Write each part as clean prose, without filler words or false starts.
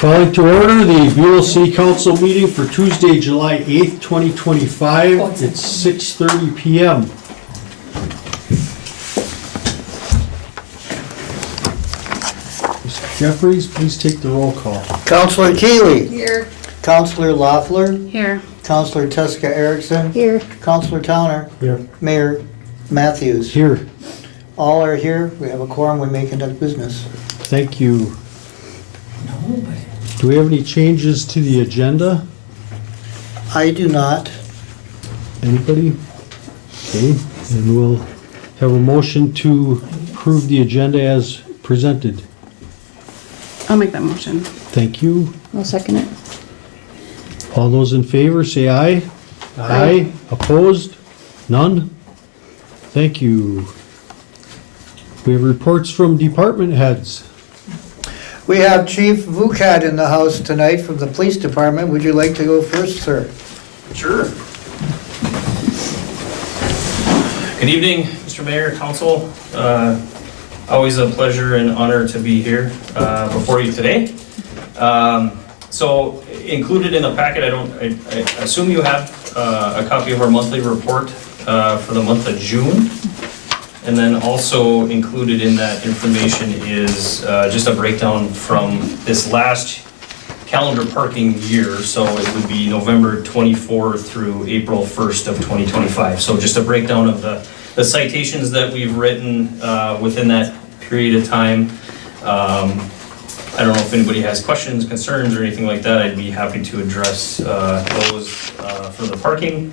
Calling to order the Buhl City Council meeting for Tuesday, July 8th, 2025. It's 6:30 p.m. Mr. Jeffries, please take the roll call. Councilor Keeley. Here. Councilor Loeffler. Here. Councilor Tuska Erickson. Here. Councilor Towner. Here. Mayor Matthews. Here. All are here. We have a quorum. We may conduct business. Thank you. Do we have any changes to the agenda? I do not. Anybody? Okay, and we'll have a motion to approve the agenda as presented. I'll make that motion. Thank you. I'll second it. All those in favor, say aye. Aye. Opposed? None? Thank you. We have reports from department heads. We have Chief Vukat in the house tonight from the police department. Would you like to go first, sir? Sure. Good evening, Mr. Mayor, Council. Always a pleasure and honor to be here before you today. So included in the packet, I assume you have a copy of our monthly report for the month of June. And then also included in that information is just a breakdown from this last calendar parking year. So it would be November 24 through April 1st of 2025. So just a breakdown of the citations that we've written within that period of time. I don't know if anybody has questions, concerns, or anything like that. I'd be happy to address those for the parking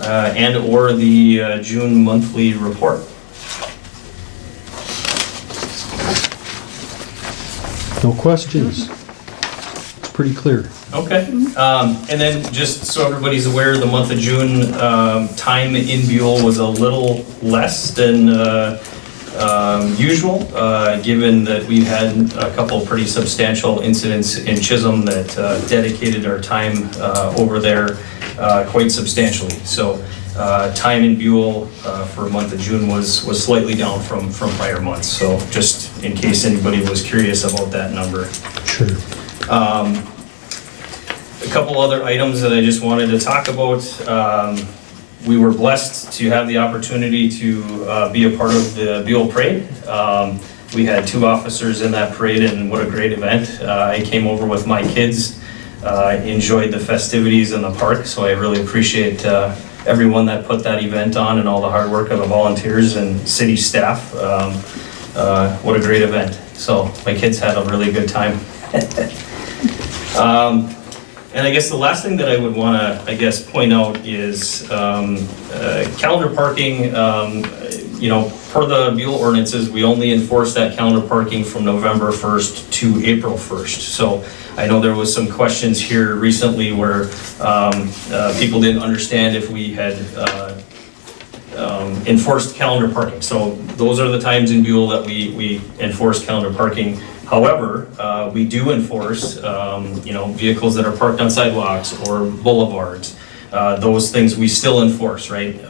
and or the June monthly report. No questions? It's pretty clear. Okay, and then just so everybody's aware, the month of June, time in Buhl was a little less than usual, given that we've had a couple pretty substantial incidents in Chisholm that dedicated our time over there quite substantially. So time in Buhl for a month of June was slightly down from prior months. So just in case anybody was curious about that number. Sure. A couple other items that I just wanted to talk about. We were blessed to have the opportunity to be a part of the Buhl Parade. We had 2 officers in that parade, and what a great event. I came over with my kids, enjoyed the festivities in the park, so I really appreciate everyone that put that event on and all the hard work of the volunteers and city staff. What a great event. So my kids had a really good time. And I guess the last thing that I would want to, point out is calendar parking. Per the Buhl ordinances, we only enforce that calendar parking from November 1st to April 1st. So I know there was some questions here recently where people didn't understand if we had enforced calendar parking. So those are the times in Buhl that we enforce calendar parking. However, we do enforce, vehicles that are parked on sidewalks or boulevards. Those things we still enforce, right?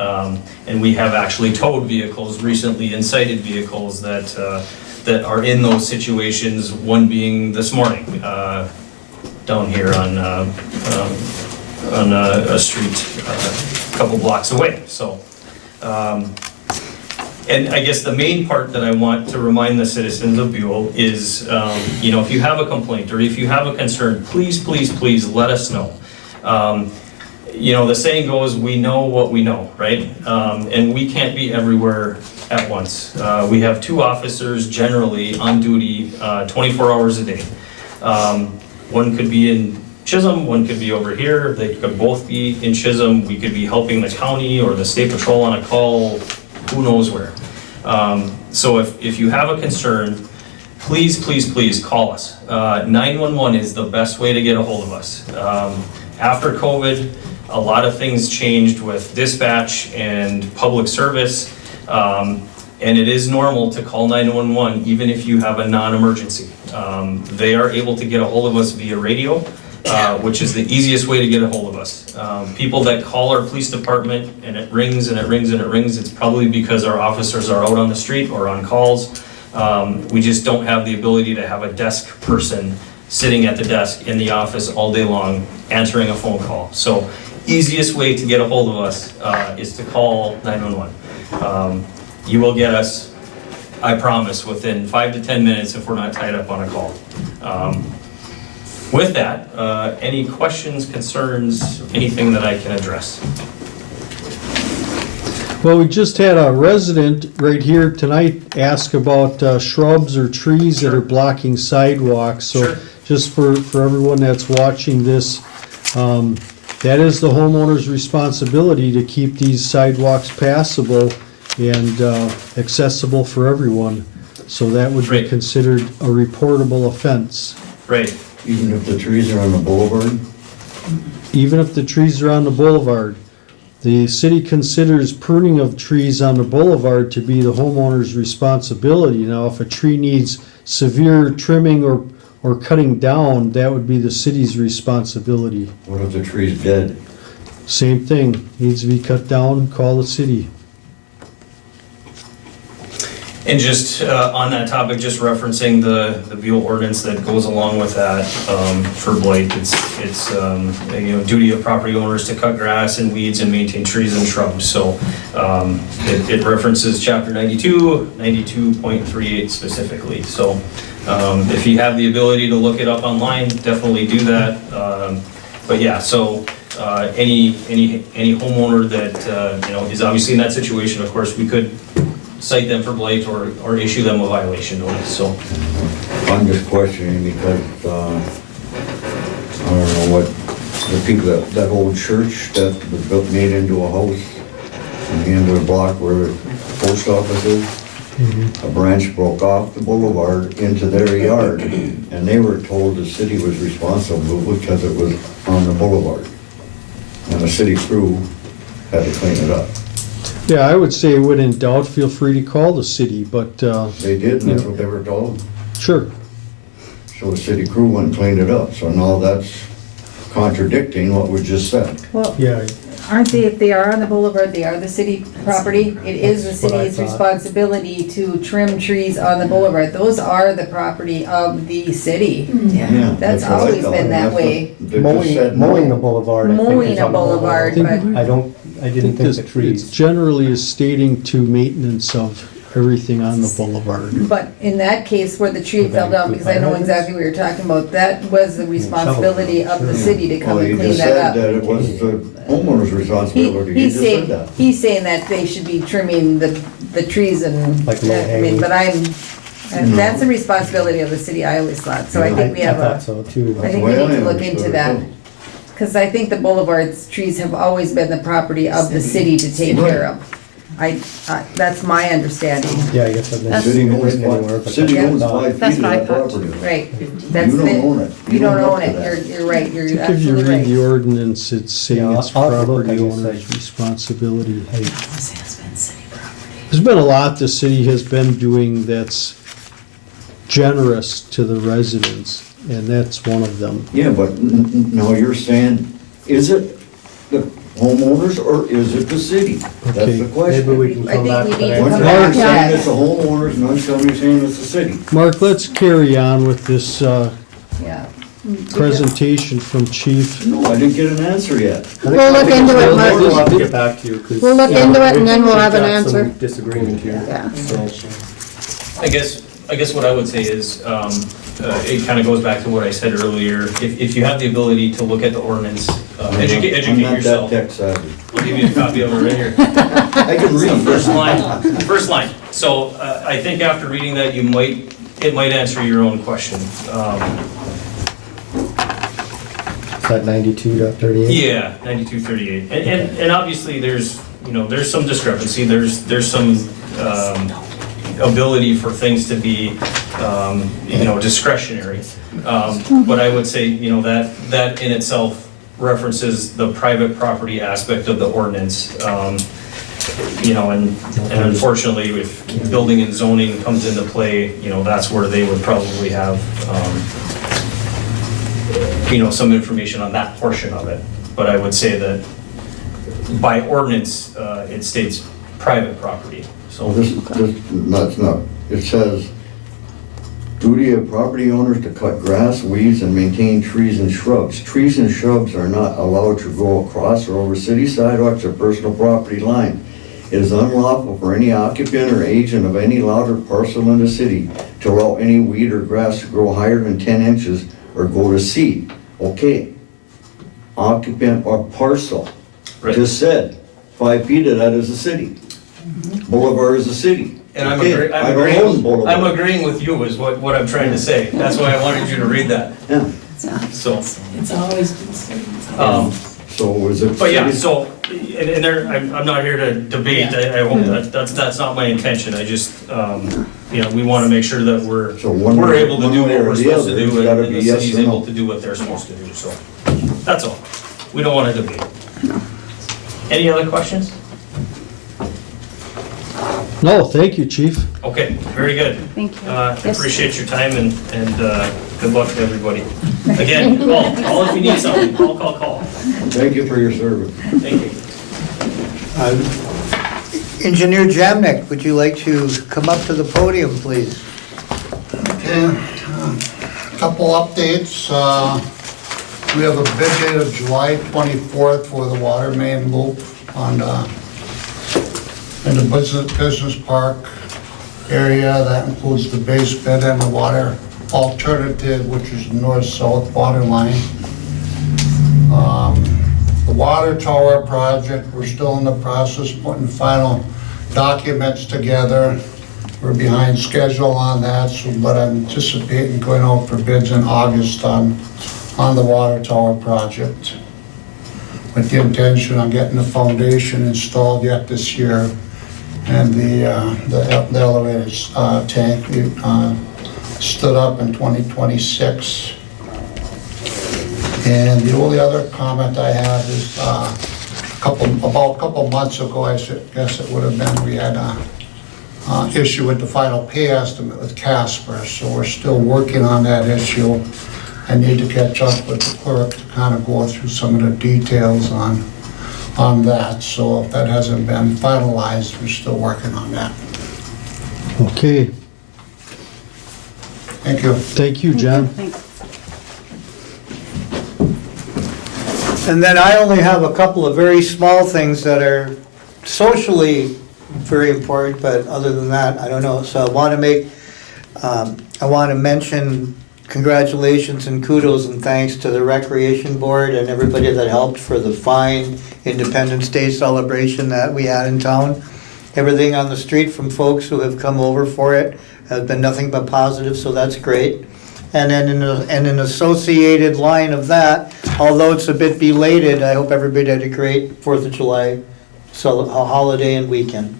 And we have actually towed vehicles recently, and cited vehicles that are in those situations. One being this morning, down here on a street a couple blocks away. So. And I guess the main part that I want to remind the citizens of Buhl is, if you have a complaint or if you have a concern, please, please, please let us know. The saying goes, we know what we know, right? And we can't be everywhere at once. We have 2 officers generally on duty 24 hours a day. One could be in Chisholm, one could be over here. They could both be in Chisholm. We could be helping the county or the state patrol on a call, who knows where. So if you have a concern, please, please, please call us. 911 is the best way to get a hold of us. After COVID, a lot of things changed with dispatch and public service, and it is normal to call 911 even if you have a non-emergency. They are able to get a hold of us via radio. Which is the easiest way to get a hold of us. People that call our police department and it rings and it rings and it rings, it's probably because our officers are out on the street or on calls. We just don't have the ability to have a desk person sitting at the desk in the office all day long, answering a phone call. So easiest way to get a hold of us is to call 911. You will get us, I promise, within 5 to 10 minutes if we're not tied up on a call. With that, any questions, concerns, anything that I can address? Well, we just had a resident right here tonight ask about shrubs or trees that are blocking sidewalks. So Sure. just for everyone that's watching this, that is the homeowner's responsibility to keep these sidewalks passable and accessible for everyone. So that would be Right. considered a reportable offense. Right. Even if the trees are on the boulevard? Even if the trees are on the boulevard. The city considers pruning of trees on the boulevard to be the homeowner's responsibility. Now, if a tree needs severe trimming or cutting down, that would be the city's responsibility. What if the tree's dead? Same thing, needs to be cut down, call the city. And just on that topic, just referencing the Buhl ordinance that goes along with that for blight, it's duty of property owners to cut grass and weeds and maintain trees and shrubs. So it references chapter 92, 92.38 specifically. So if you have the ability to look it up online, definitely do that. But yeah, so any homeowner that is obviously in that situation, of course, we could cite them for blight or issue them a violation notice, so. I'm just questioning because, I don't know what, the people, that old church that was built, made into a house in the end of the block where the post office is, a branch broke off the boulevard into their yard, and they were told the city was responsible because it was on the boulevard. And the city crew had to clean it up. Yeah, I would say when in doubt, feel free to call the city, but They did, and that's what they were told. sure. So the city crew went and cleaned it up, so now that's contradicting what we just said. Well, Yeah, aren't they, if they are on the boulevard, they are the city property? It is the That's what I city's thought. responsibility to trim trees on the boulevard. Those are the property of the city. Yeah, That's what I always thought, been and that that's what way. they just said no. Mowing the boulevard, I think, Mowing is a on the boulevard, but I didn't think the It's trees. generally is stating to maintenance of everything on the boulevard. But in that case where the tree fell down, because I know exactly what you're talking about, that was the responsibility of the city to come Well, and you clean just that said up. that it was the homeowner's responsibility, you He's just said saying, that. he's saying that they should be trimming the trees and, Like low I mean, hanging. but that's the responsibility of the city, I always thought, so I think we have I thought a, so too. I think we need to look into that. Cause I think the boulevard's trees have always been the property of the city to take care of. That's my understanding, Yeah, I guess I've been. City owns written anywhere, but city that's owns not- 5 That's feet of what I that thought. property. right, that's You don't own it. You don't own own up to it, that. you're right, you're I think if you absolutely read the right. ordinance, it's saying Yeah, it's I'll have to look, property I guess, owner's responsibility. I- There's been a lot the city has been doing that's generous to the residents, and that's one of them. Yeah, but now you're saying, is it the homeowners or is it the city? That's Okay. the question. Maybe we can I come think back we to need to that. One come time back you're to saying that. it's the homeowners, another time you're saying it's the city. Mark, let's carry on with this Yeah. presentation from Chief. No, I didn't get an answer yet. We'll look into it, We'll Mark. have to get back to you, 'cause, We'll look yeah, into it and then we'll we've have an got some answer. Disagreement here. Yeah. So, I guess what I would say is, it kind of goes back to what I said earlier. If you have the ability to look at the ordinance, educate I'm not yourself. that tech savvy. I'll give you a copy of it right here. I can read. First line. So I think after reading that, it might answer your own question. is that 92.38? Yeah, 9238. And obviously, there's some discrepancy, there's some ability for things to be, discretionary. But I would say, that in itself references the private property aspect of the ordinance. And unfortunately, if building and zoning comes into play, that's where they would probably have, some information on that portion of it. But I would say that by ordinance, it states private property, Well, so. that's not, it says Duty of property owners to cut grass, weeds, and maintain trees and shrubs. Trees and shrubs are not allowed to grow across or over city sidewalks or personal property line. It is unlawful for any occupant or agent of any lot or parcel in the city to allow any weed or grass to grow higher than 10 inches or go to seed. Okay. Occupant or parcel. Right. Just said, 5 feet of that is a city. Boulevard is a city. And I'm Okay, agreeing, I don't own Boulevard. I'm agreeing with you is what I'm trying to say. That's why I wanted you to read that, Yeah, so. It's always been said. so is it? But yeah, city? so, and there, I'm not here to debate, I hope that's not my intention, I just, you know, we wanna make sure that So one we're way- able to one do way what or we're the supposed to other, do, it's and gotta the be yes city's or no. able to do what they're supposed to do, so, that's all. We don't wanna debate. Any other questions? No, thank you, chief. Okay, very good. Thank you. Yes. Appreciate your time and good luck to everybody. Again, call if you need something, call. Thank you for your service. Thank you. Engineer Jamnik, would you like to come up to the podium, please? Okay, couple updates. We have a bid date of July 24th for the water main loop on in the business park area. That includes the base bid and the water alternative, which is north-south water line. The water tower project, we're still in the process of putting final documents together. We're behind schedule on that, but I'm anticipating going out for bids in August on the water tower project, with the intention of getting the foundation installed yet this year, and the elevator tank stood up in 2026. And the only other comment I have is about a couple months ago, I guess it would have been, we had a issue with the final pay estimate with Casper, so we're still working on that issue. I need to catch up with the clerk to kind of go through some of the details on that. So if that hasn't been finalized, we're still working on that. Okay, Thank you. thank you, John. Thanks. And then I only have a couple of very small things that are socially very important, but other than that, I don't know. So I want to mention congratulations and kudos and thanks to the Recreation Board and everybody that helped for the fine Independence Day celebration that we had in town. Everything on the street from folks who have come over for it has been nothing but positive, so that's great. And then in an associated line of that, although it's a bit belated, I hope everybody had a great 4th of July holiday and weekend.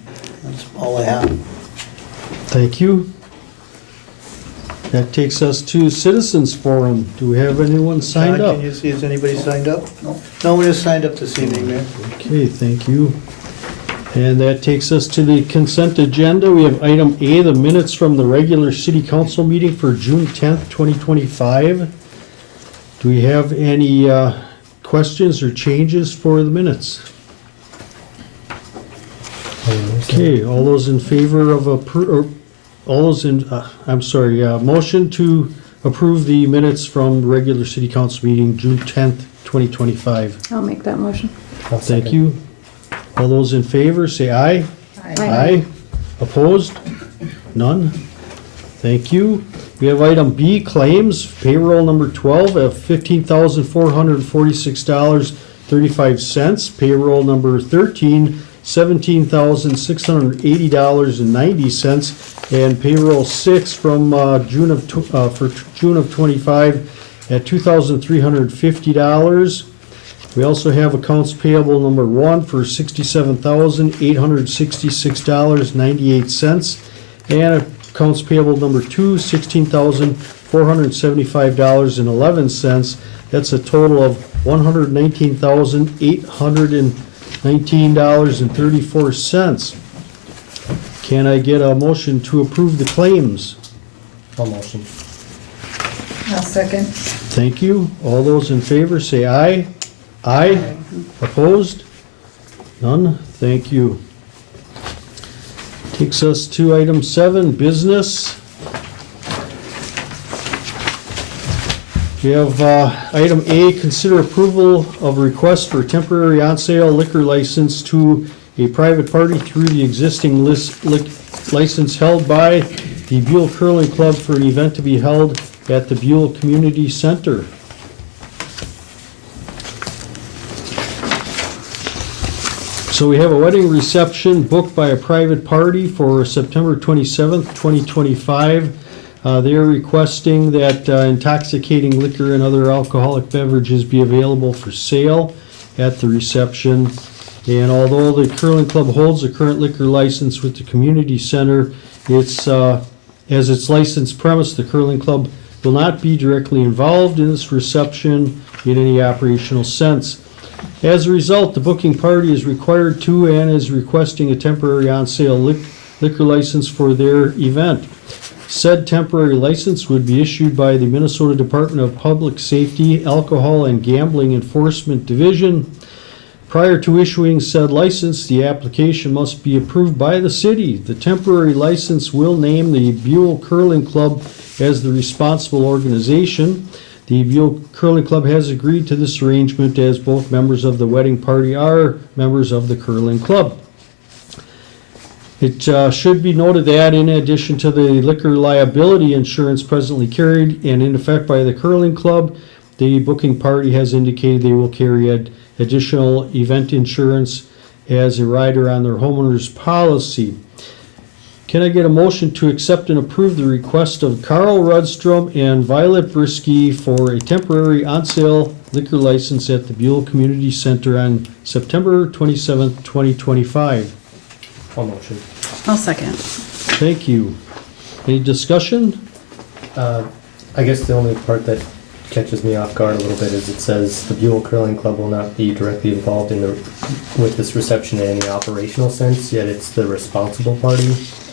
That's all I have. Thank you. That takes us to Citizens Forum. Do we have anyone signed John, up? can you see, has anybody signed up? No. No one has signed up this evening, man. Okay, thank you. And that takes us to the consent agenda. We have item A, the minutes from the regular city council meeting for June 10th, 2025. Do we have any questions or changes for the minutes? Okay, all those in favor of motion to approve the minutes from regular city council meeting, June 10th, 2025. I'll make that motion. Thank you. All those in favor, say aye. Aye. Opposed? None? Thank you. We have item B, claims, payroll number 12 of $15,446.35. Payroll number 13, $17,680.90. And payroll 6 from June of 25 at $2,350. We also have accounts payable number 1 for $67,866.98, and accounts payable number 2, $16,475.11. That's a total of $119,819.34. Can I get a motion to approve the claims? No motion. I'll second. Thank you. All those in favor say aye. Aye. Opposed? None? Thank you. Takes us to item 7, business. We have item A, consider approval of request for temporary on-sale liquor license to a private party through the existing license held by the Buhl Curling Club for an event to be held at the Buhl Community Center. So we have a wedding reception booked by a private party for September 27th, 2025. They are requesting that intoxicating liquor and other alcoholic beverages be available for sale at the reception. And although the curling club holds a current liquor license with the community center, it's as its licensed premise, the curling club will not be directly involved in this reception in any operational sense. As a result, the booking party is required to and is requesting a temporary on-sale liquor license for their event. Said temporary license would be issued by the Minnesota Department of Public Safety, Alcohol and Gambling Enforcement Division. Prior to issuing said license, the application must be approved by the city. The temporary license will name the Buhl Curling Club as the responsible organization. The Buhl Curling Club has agreed to this arrangement as both members of the wedding party are members of the curling club. It should be noted that in addition to the liquor liability insurance presently carried and in effect by the curling club, the booking party has indicated they will carry additional event insurance as a rider on their homeowner's policy. Can I get a motion to accept and approve the request of Carl Rudstrom and Violet Brisky for a temporary on-sale liquor license at the Buhl Community Center on September 27th, 2025? I'll motion. I'll second. Thank you. Any discussion? I guess the only part that catches me off guard a little bit is it says the Buhl Curling Club will not be directly involved with this reception in any operational sense, yet it's the responsible party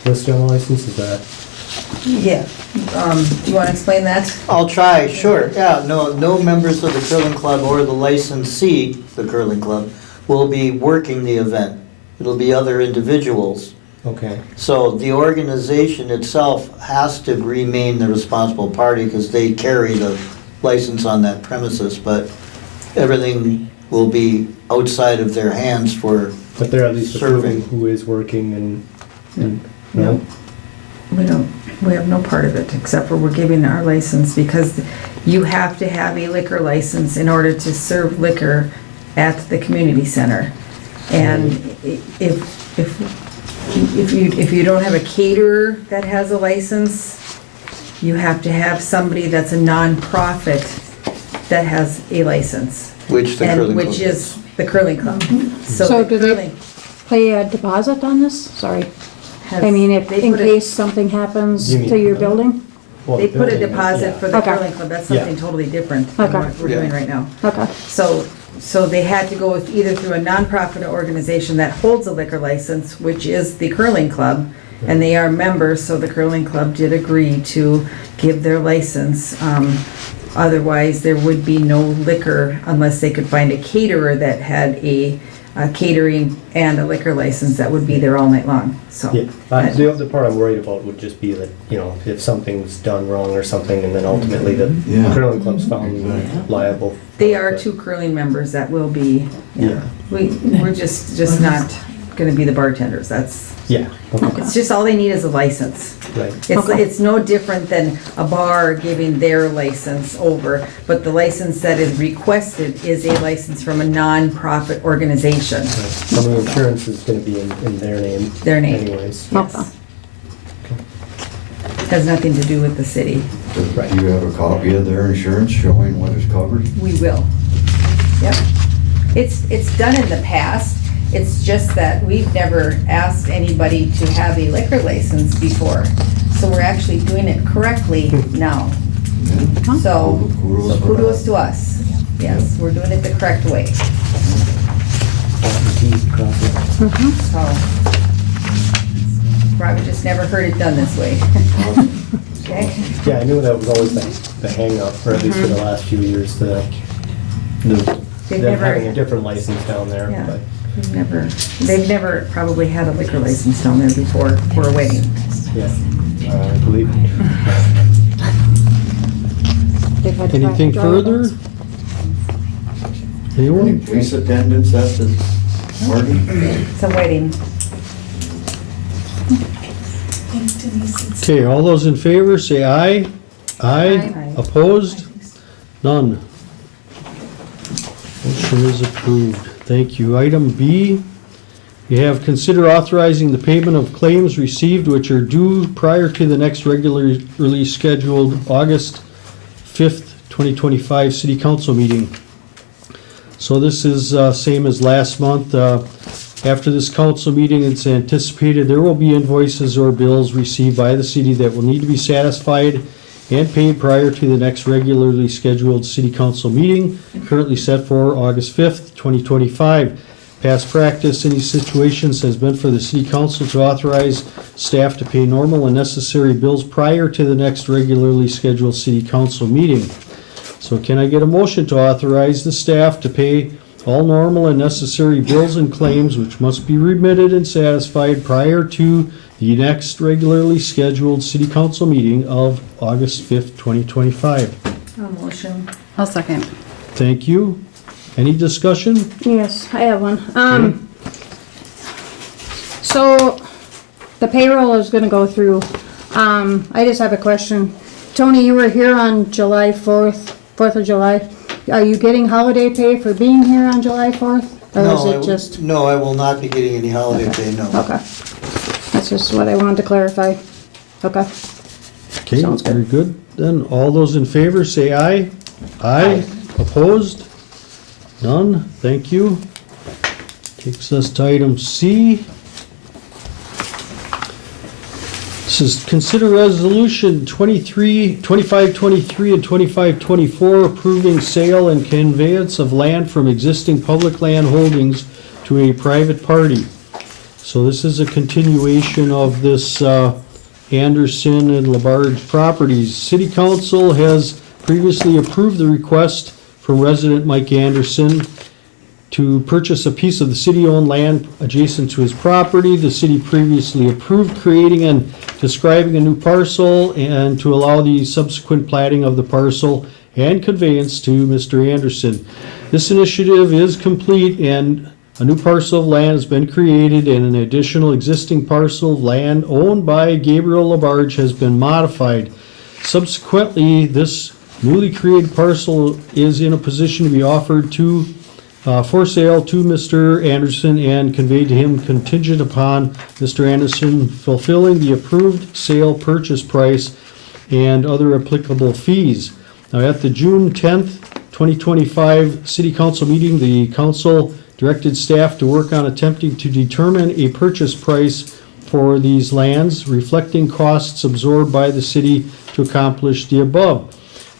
listed on the license, is that? Yeah, do you wanna explain that? I'll try, sure. Yeah, no members of the curling club or the licensee, the curling club, will be working the event. It'll be other individuals. Okay. So the organization itself has to remain the responsible party because they carry the license on that premises, but everything will be outside of their hands for But they're at least approving serving. who is working and No. We have no part of it, except for we're giving our license, because you have to have a liquor license in order to serve liquor at the community center. And if you don't have a caterer that has a license, you have to have somebody that's a nonprofit that has a license. Which the curling club Which is the curling club. So the do they curling pay a deposit on this? Sorry. has- I mean, if, they in put a- case something happens You mean- to your building? well, They the put a building, deposit yeah. for the Okay. curling club, that's Yeah. something totally different than Okay. what we're doing right now. Okay. So they had to go with either through a nonprofit organization that holds a liquor license, which is the curling club, and they are members, so the curling club did agree to give their license. Otherwise, there would be no liquor unless they could find a caterer that had a catering and a liquor license that would be there all night long, so. Yeah, the part I'm worried about would just be that, you know, if something's done wrong or something, and then ultimately the Yeah. curling club's found Exactly. liable. They are two curling members that will be, Yeah. we're just not gonna be the bartenders, that's, Yeah, okay, it's just all they need is a license. right. It's no different than a bar giving their license over, but the license that is requested is a license from a non-profit organization. So the insurance is gonna be in their name. Their name. Anyways. Yes. Okay. Has nothing to do with the city. Right. Do you have a copy of their insurance showing what is covered? We will. Yep. It's done in the past. It's just that we've never asked anybody to have a liquor license before. So we're actually doing it correctly now. So Kudos for kudos that. to us. Yes, we're doing it the correct way. So, probably just never heard it done this way. Okay? Yeah, I knew that was always the hang up, or at least for the last few years, them never- having a different license down there, Yeah. but. They've never probably had a liquor license down there before for a wedding. Yeah, I believe it. They've had Anything dry further? events. Any Anyone? police attendance at this party? So I'm waiting. Okay, all those in favor, say aye. Aye. Opposed? None. Motion is approved. Thank you. Item B, you have consider authorizing the payment of claims received which are due prior to the next regularly scheduled August 5th, 2025 City Council meeting. So this is same as last month. After this council meeting, it's anticipated there will be invoices or bills received by the city that will need to be satisfied and paid prior to the next regularly scheduled city council meeting, currently set for August 5th, 2025. Past practice in these situations has been for the city council to authorize staff to pay normal and necessary bills prior to the next regularly scheduled city council meeting. So can I get a motion to authorize the staff to pay all normal and necessary bills and claims which must be remitted and satisfied prior to the next regularly scheduled city council meeting of August 5th, 2025? A motion. I'll second. Thank you. Any discussion? Yes, I have one. So the payroll is gonna go through. I just have a question. Tony, you were here on July 4th of July. Are you getting holiday pay for being here on July 4th? Or is No, it just, No, I will not be getting any holiday pay, no. okay. That's just what I wanted to clarify. Okay. Okay, Sounds good. very good. Then all those in favor say aye. Aye. Opposed? None. Thank you. Takes us to item C. This is consider resolution 2523 and 2524 approving sale and conveyance of land from existing public land holdings to a private party. So this is a continuation of this Anderson and Labarge properties. City Council has previously approved the request from resident Mike Anderson to purchase a piece of the city-owned land adjacent to his property. The city previously approved creating and describing a new parcel and to allow the subsequent platting of the parcel and conveyance to Mr. Anderson. This initiative is complete and a new parcel of land has been created and an additional existing parcel of land owned by Gabriel Labarge has been modified. Subsequently, this newly created parcel is in a position to be offered for sale to Mr. Anderson and conveyed to him contingent upon Mr. Anderson fulfilling the approved sale purchase price and other applicable fees. Now, at the June 10th, 2025 City Council meeting, the council directed staff to work on attempting to determine a purchase price for these lands, reflecting costs absorbed by the city to accomplish the above.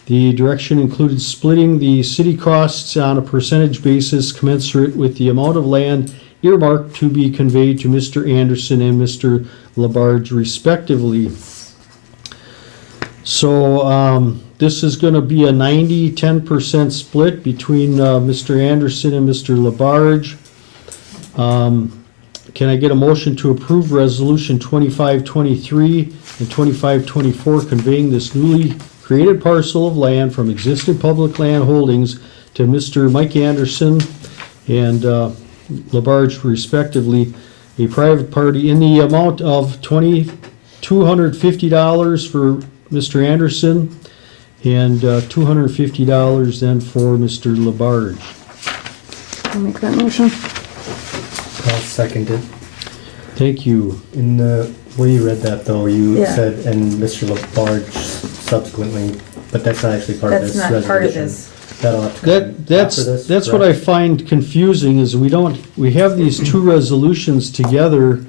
The direction included splitting the city costs on a percentage basis commensurate with the amount of land earmarked to be conveyed to Mr. Anderson and Mr. Labarge respectively. So this is going to be a 90-10% split between Mr. Anderson and Mr. Labarge. Can I get a motion to approve Resolution 2523 and 2524 conveying this newly created parcel of land from existing public land holdings to Mr. Mike Anderson and Labarge respectively, a private party, in the amount of $250 for Mr. Anderson and $250 then for Mr. Labarge. I'll make that motion. I'll second it. Thank you. In the way you read that though, you Yeah. said, and Mr. Labarge subsequently, but that's not actually part of That's this not resolution. part of this. That'll have to come after this, That's what I correct? find confusing is we have these two resolutions together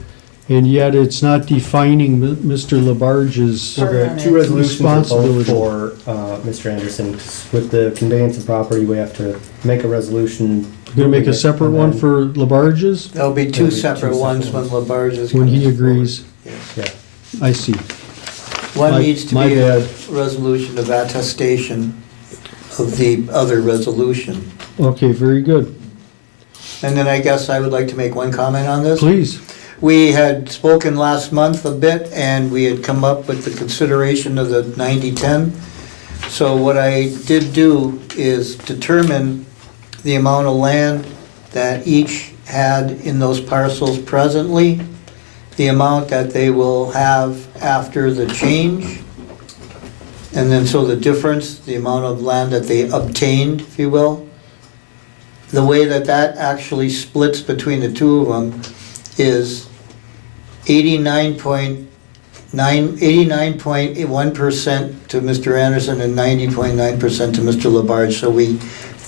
and yet it's not defining Mr. Labarge's. So the two resolutions are both Responsibility. for Mr. Anderson. With the conveyance of property, we have to make a resolution. You're gonna make a separate one and for Labarge's There'll be There'll two be separate two ones separate when Labarge is. when he coming forward. agrees. Yes. then- Yeah. I see. One My- needs to my be a bad. resolution of attestation of the other resolution. Okay, very good. And then I guess I would like to make one comment on this. Please. We had spoken last month a bit, and we had come up with the consideration of the 90-10. So what I did do is determine the amount of land that each had in those parcels presently, the amount that they will have after the change, and then so the difference, the amount of land that they obtained, if you will. The way that that actually splits between the two of them is 89.1% to Mr. Anderson and 90.9% to Mr. Labarge. So we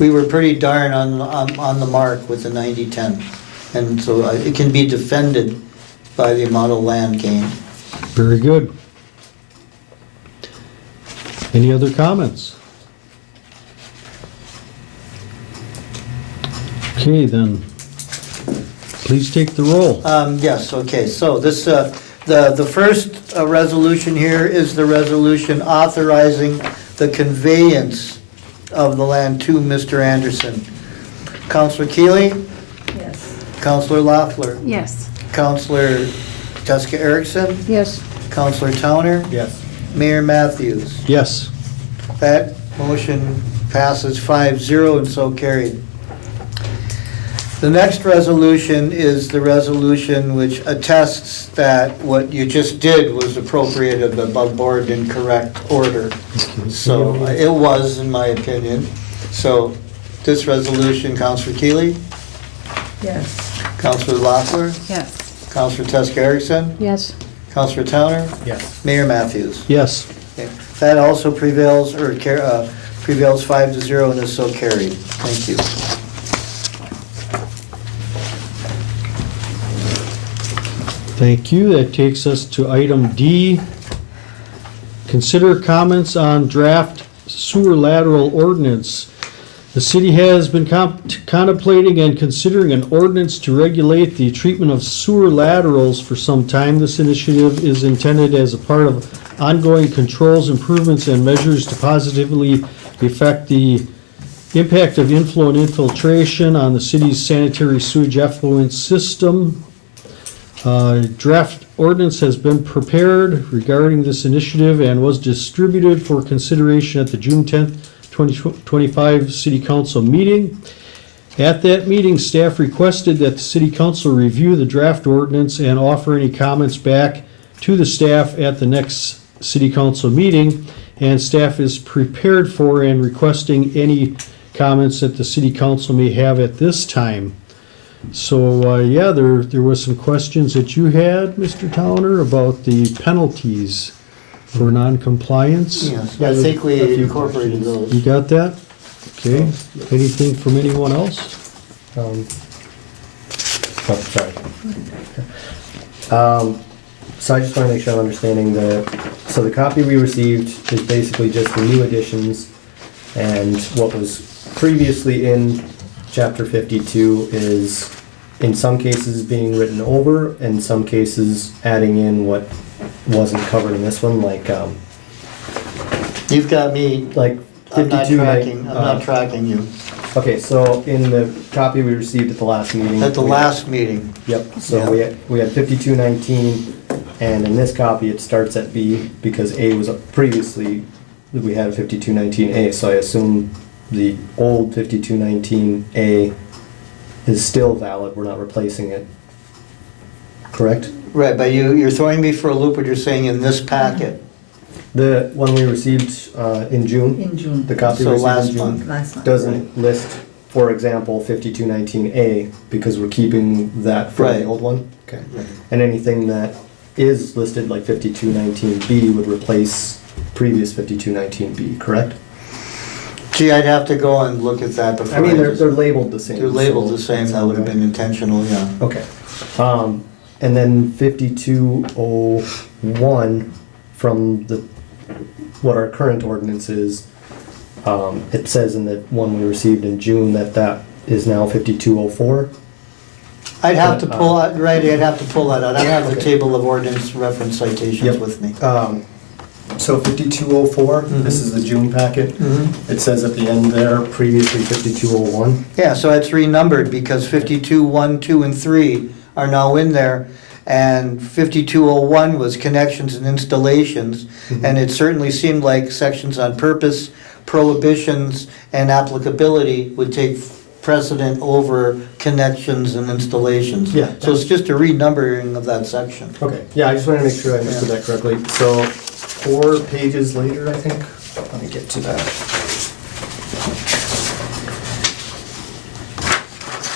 were pretty darn on the mark with the 90-10. And so it can be defended by the amount of land gained. Very good. Any other comments? Okay, then, please take the roll. Yes, okay, so this, the first resolution here is the resolution authorizing the conveyance of the land to Mr. Anderson. Counselor Keeley? Yes. Counselor Loeffler? Yes. Counselor Jessica Erickson? Yes. Counselor Towner? Yes. Mayor Matthews? Yes. That motion passes 5-0 and so carried. The next resolution is the resolution which attests that what you just did was appropriated above board in correct order. So it was, in my opinion. So this resolution, Counselor Keeley, Yes. Counselor Loeffler, Yes. Counselor Jessica Erickson, Yes. Counselor Towner, Yes. Mayor Matthews. Yes. Okay. That also prevails, prevails 5-0 and is so carried. Thank you. Thank you. That takes us to item D. Consider comments on draft sewer lateral ordinance. The city has been contemplating and considering an ordinance to regulate the treatment of sewer laterals for some time. This initiative is intended as a part of ongoing controls, improvements, and measures to positively affect the impact of inflow and infiltration on the city's sanitary sewage effluent system. Draft ordinance has been prepared regarding this initiative and was distributed for consideration at the June 10th, 2025 City Council meeting. At that meeting, staff requested that the City Council review the draft ordinance and offer any comments back to the staff at the next City Council meeting, and staff is prepared for and requesting any comments that the City Council may have at this time. So, yeah, there was some questions that you had, Mr. Towner, about the penalties for non-compliance. Yes, I think we incorporated those. You got that? Okay. Anything from anyone else? Sorry. So I just want to make sure I'm understanding so the copy we received is basically just the new additions, and what was previously in chapter 52 is in some cases being written over, in some cases adding in what wasn't covered in this one, like You've got me, like I'm not 52. tracking you. Okay, so in the copy we received at the last meeting. At the last meeting, Yep, so we had 5219, and in this copy it starts at B because A was previously, we had 5219A, so I assume the old 5219A is still valid, we're not replacing it. Correct? right, but you're throwing me for a loop, what you're saying in this packet. The one we received in June, In June. the copy So we received last in June, month. Last month. doesn't list, for example, 5219A, because we're keeping that from Right. the old one? Okay. And anything that is listed like 5219B would replace previous 5219B, correct? Gee, I'd have to go and look at that before. I mean, they're just- labeled the same. They're labeled so the same, that's that would have all been intentional, yeah. right. Okay. And then 5201 from what our current ordinance is, it says in the one we received in June that is now 5204. I'd have to pull out, right, I'd have to pull that out. I have the Okay. table of ordinance reference citations Yep. with me. So 5204, this is the June packet. It says at the end there, previously 5201. Yeah, so it's renumbered because 52, 1, 2, and 3 are now in there. and 5201 was connections and installations. And it certainly seemed like sections on purpose, prohibitions, and applicability would take precedent over connections and installations. Yeah. So it's just a renumbering of that section. Okay, yeah, I just wanted to make sure I understood that correctly. So 4 pages later, I think, let me get to that.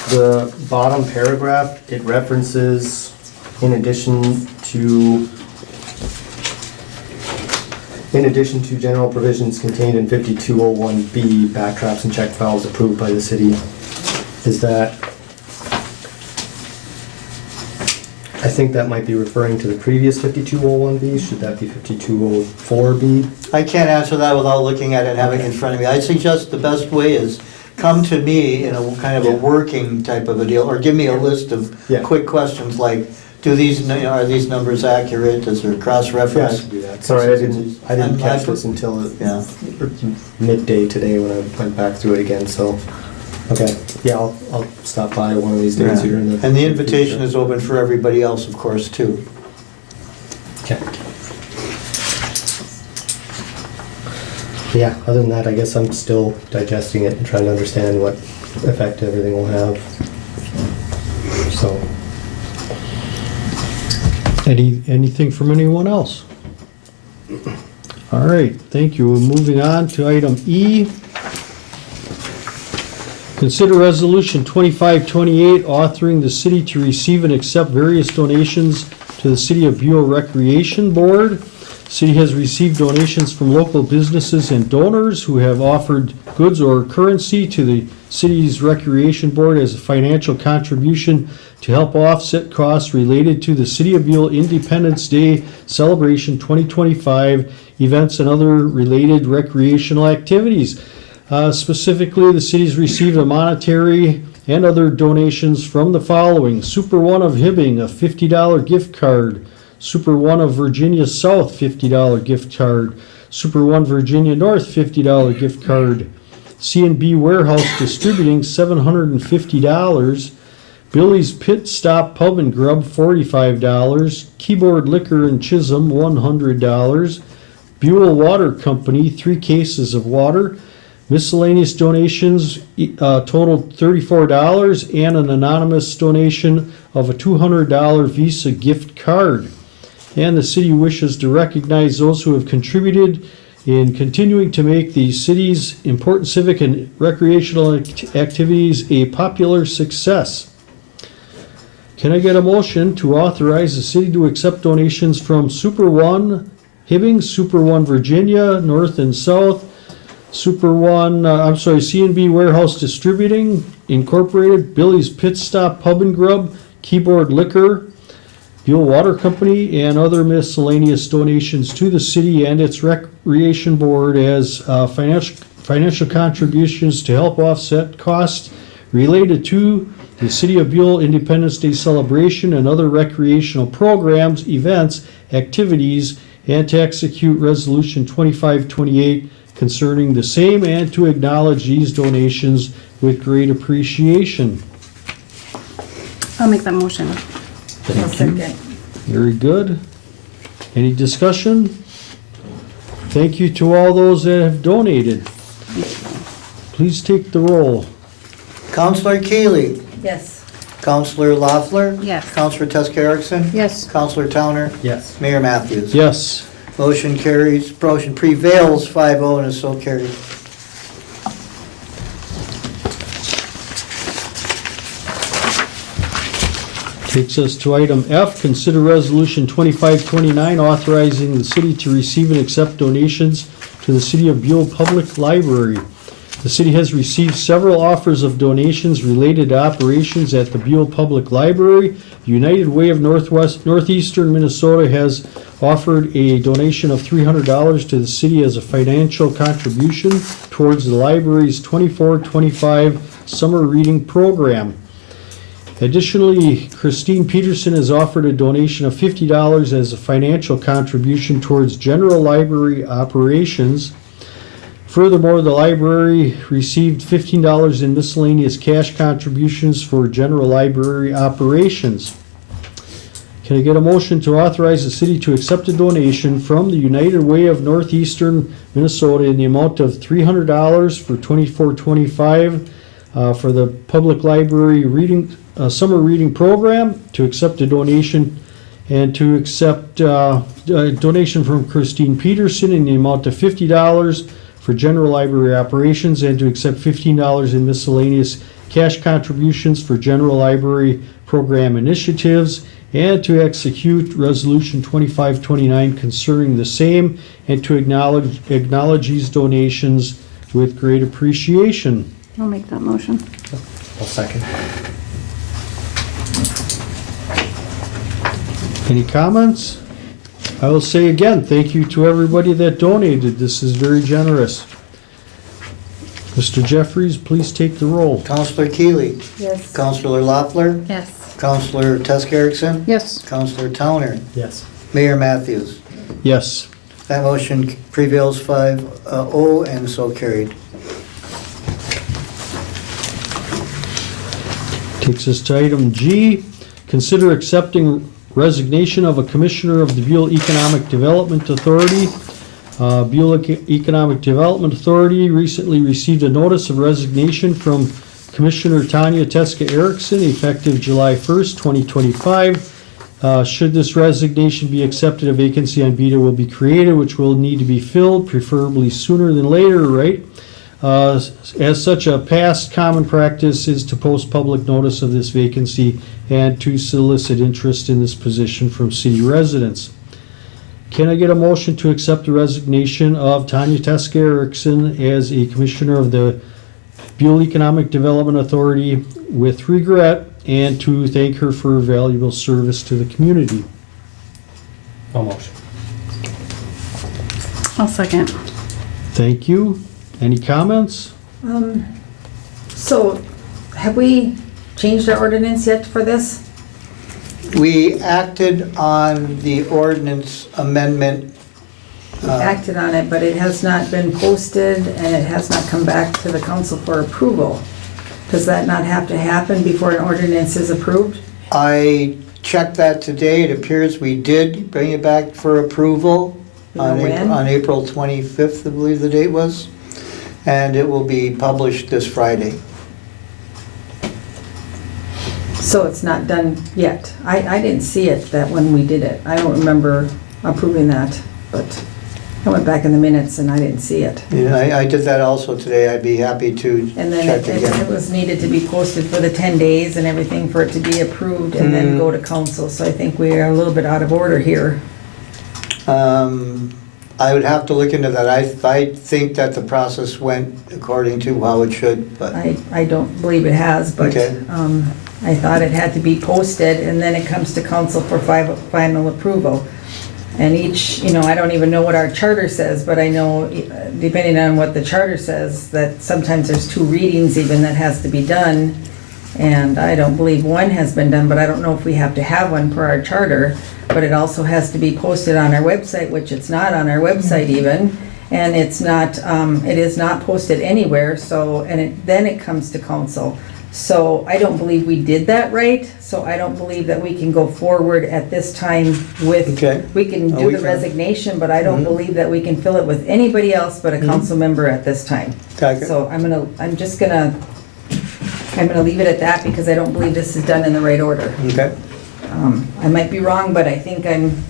The bottom paragraph, it references in addition to general provisions contained in 5201B, backtraps and check valves approved by the city. Is that, I think that might be referring to the previous 5201B. Should that be 5204B? I can't answer that without looking at it and having it in front of me. I suggest the best way is come to me in a kind of a Yeah. working type of a deal, or give me a list of Yeah. quick questions like, are these numbers accurate? Is there Yeah, I cross-reference? could do that. Sorry, I didn't catch this until Yeah. midday today when I went back through it again, so, okay. Yeah, I'll stop by one of these days here in the. And the invitation is open for everybody else, of course, too. Okay. Yeah, other than that, I guess I'm still digesting it and trying to understand what effect everything will have. So, Anything from anyone else? All right, thank you. We're moving on to item E. Consider resolution 2528 authoring the city to receive and accept various donations to the City of Buhl Recreation Board. City has received donations from local businesses and donors who have offered goods or currency to the city's recreation board as a financial contribution to help offset costs related to the City of Buhl Independence Day Celebration 2025 events and other related recreational activities. Specifically, the city's received a monetary and other donations from the following: Super One of Hibbing, a $50 gift card; Super One of Virginia South, $50 gift card; Super One Virginia North, $50 gift card; C&B Warehouse Distributing, $750; Billy's Pit Stop Pub and Grub, $45; Keyboard Liquor and Chisholm, $100; Buhl Water Company, 3 cases of water. Miscellaneous donations totaled $34, and an anonymous donation of a $200 Visa gift card. And the city wishes to recognize those who have contributed in continuing to make the city's important civic and recreational activities a popular success. Can I get a motion to authorize the city to accept donations from Super One Hibbing, Super One Virginia North and South, C&B Warehouse Distributing Incorporated, Billy's Pit Stop Pub and Grub, Keyboard Liquor, Buhl Water Company, and other miscellaneous donations to the city and its recreation board as financial contributions to help offset costs related to the City of Buhl Independence Day celebration and other recreational programs, events, activities, and to execute Resolution 2528 concerning the same, and to acknowledge these donations with great appreciation. I'll make that motion. I'll second. Very good. Any discussion? Thank you to all those that have donated. Please take the roll. Counselor Keeley. Yes. Counselor Loeffler. Yes. Counselor Tusk Erickson. Yes. Counselor Towner. yes. Mayor Matthews. Yes. Motion carries, motion prevails 5-0 and is so carried. Takes us to item F, consider resolution 2529 authorizing the city to receive and accept donations to the City of Buhl Public Library. The city has received several offers of donations related to operations at the Buhl Public Library. United Way of Northeastern Minnesota has offered a donation of $300 to the city as a financial contribution towards the library's 24-25 summer reading program. Additionally, Christine Peterson has offered a donation of $50 as a financial contribution towards general library operations. Furthermore, the library received $15 in miscellaneous cash contributions for general library operations. Can I get a motion to authorize the city to accept a donation from the United Way of Northeastern Minnesota in the amount of $300 for 24-25 for the public library reading, summer reading program, to accept a donation and to accept a donation from Christine Peterson in the amount of $50 for general library operations, and to accept $15 in miscellaneous cash contributions for general library program initiatives, and to execute Resolution 2529 concerning the same, and to acknowledge these donations with great appreciation. I'll make that motion. I'll second. Any comments? I will say again, thank you to everybody that donated. This is very generous. Mr. Jeffries, please take the roll. Counselor Keeley. Yes. Counselor Loeffler. Yes. Counselor Tusk Erickson. Yes. Counselor Towner. Yes. Mayor Matthews. Yes. That motion prevails 5-0 and so carried. Takes us to item G. Consider accepting resignation of a commissioner of the Buhl Economic Development Authority. Buhl Economic Development Authority recently received a notice of resignation from Commissioner Tanya Teska Erickson effective July 1st, 2025. Should this resignation be accepted, a vacancy on BETA will be created, which will need to be filled, preferably sooner than later, right? As such, a past common practice is to post public notice of this vacancy and to solicit interest in this position from city residents. Can I get a motion to accept the resignation of Tanya Teska Erickson as a commissioner of the Buhl Economic Development Authority with regret, and to thank her for her valuable service to the community? I'll motion. I'll second. Thank you. Any comments? So, have we changed our ordinance yet for this? We acted on the ordinance amendment. We acted on it, but it has not been posted and it has not come back to the council for approval. Does that not have to happen before an ordinance is approved? I checked that today. It appears we did bring it back for approval on When? On April 25th, I believe the date was. And it will be published this Friday. So it's not done yet. I didn't see it that when we did it. I don't remember approving that, but I went back in the minutes and I didn't see it. Yeah, I did that also today. I'd be happy to And then check it again. was needed to be posted for the 10 days and everything for it to be approved and then go to council. So I think we are a little bit out of order here. I would have to look into that. I think that the process went according to how it should, but I don't believe it has, but Okay. I thought it had to be posted and then it comes to council for final approval. And each, I don't even know what our charter says, but I know, depending on what the charter says, that sometimes there's 2 readings even that has to be done. And I don't believe one has been done, but I don't know if we have to have one per our charter. But it also has to be posted on our website, which it's not on our website even. And it's not, it is not posted anywhere, so, and then it comes to council. So I don't believe we did that right, so I don't believe that we can go forward at this time with, Okay. we can Oh, do we the can. resignation, but I don't believe that we can fill it with anybody else but a council member at this time. Okay. So I'm gonna leave it at that because I don't believe this is done in the right order. okay. I might be wrong, but I think I'm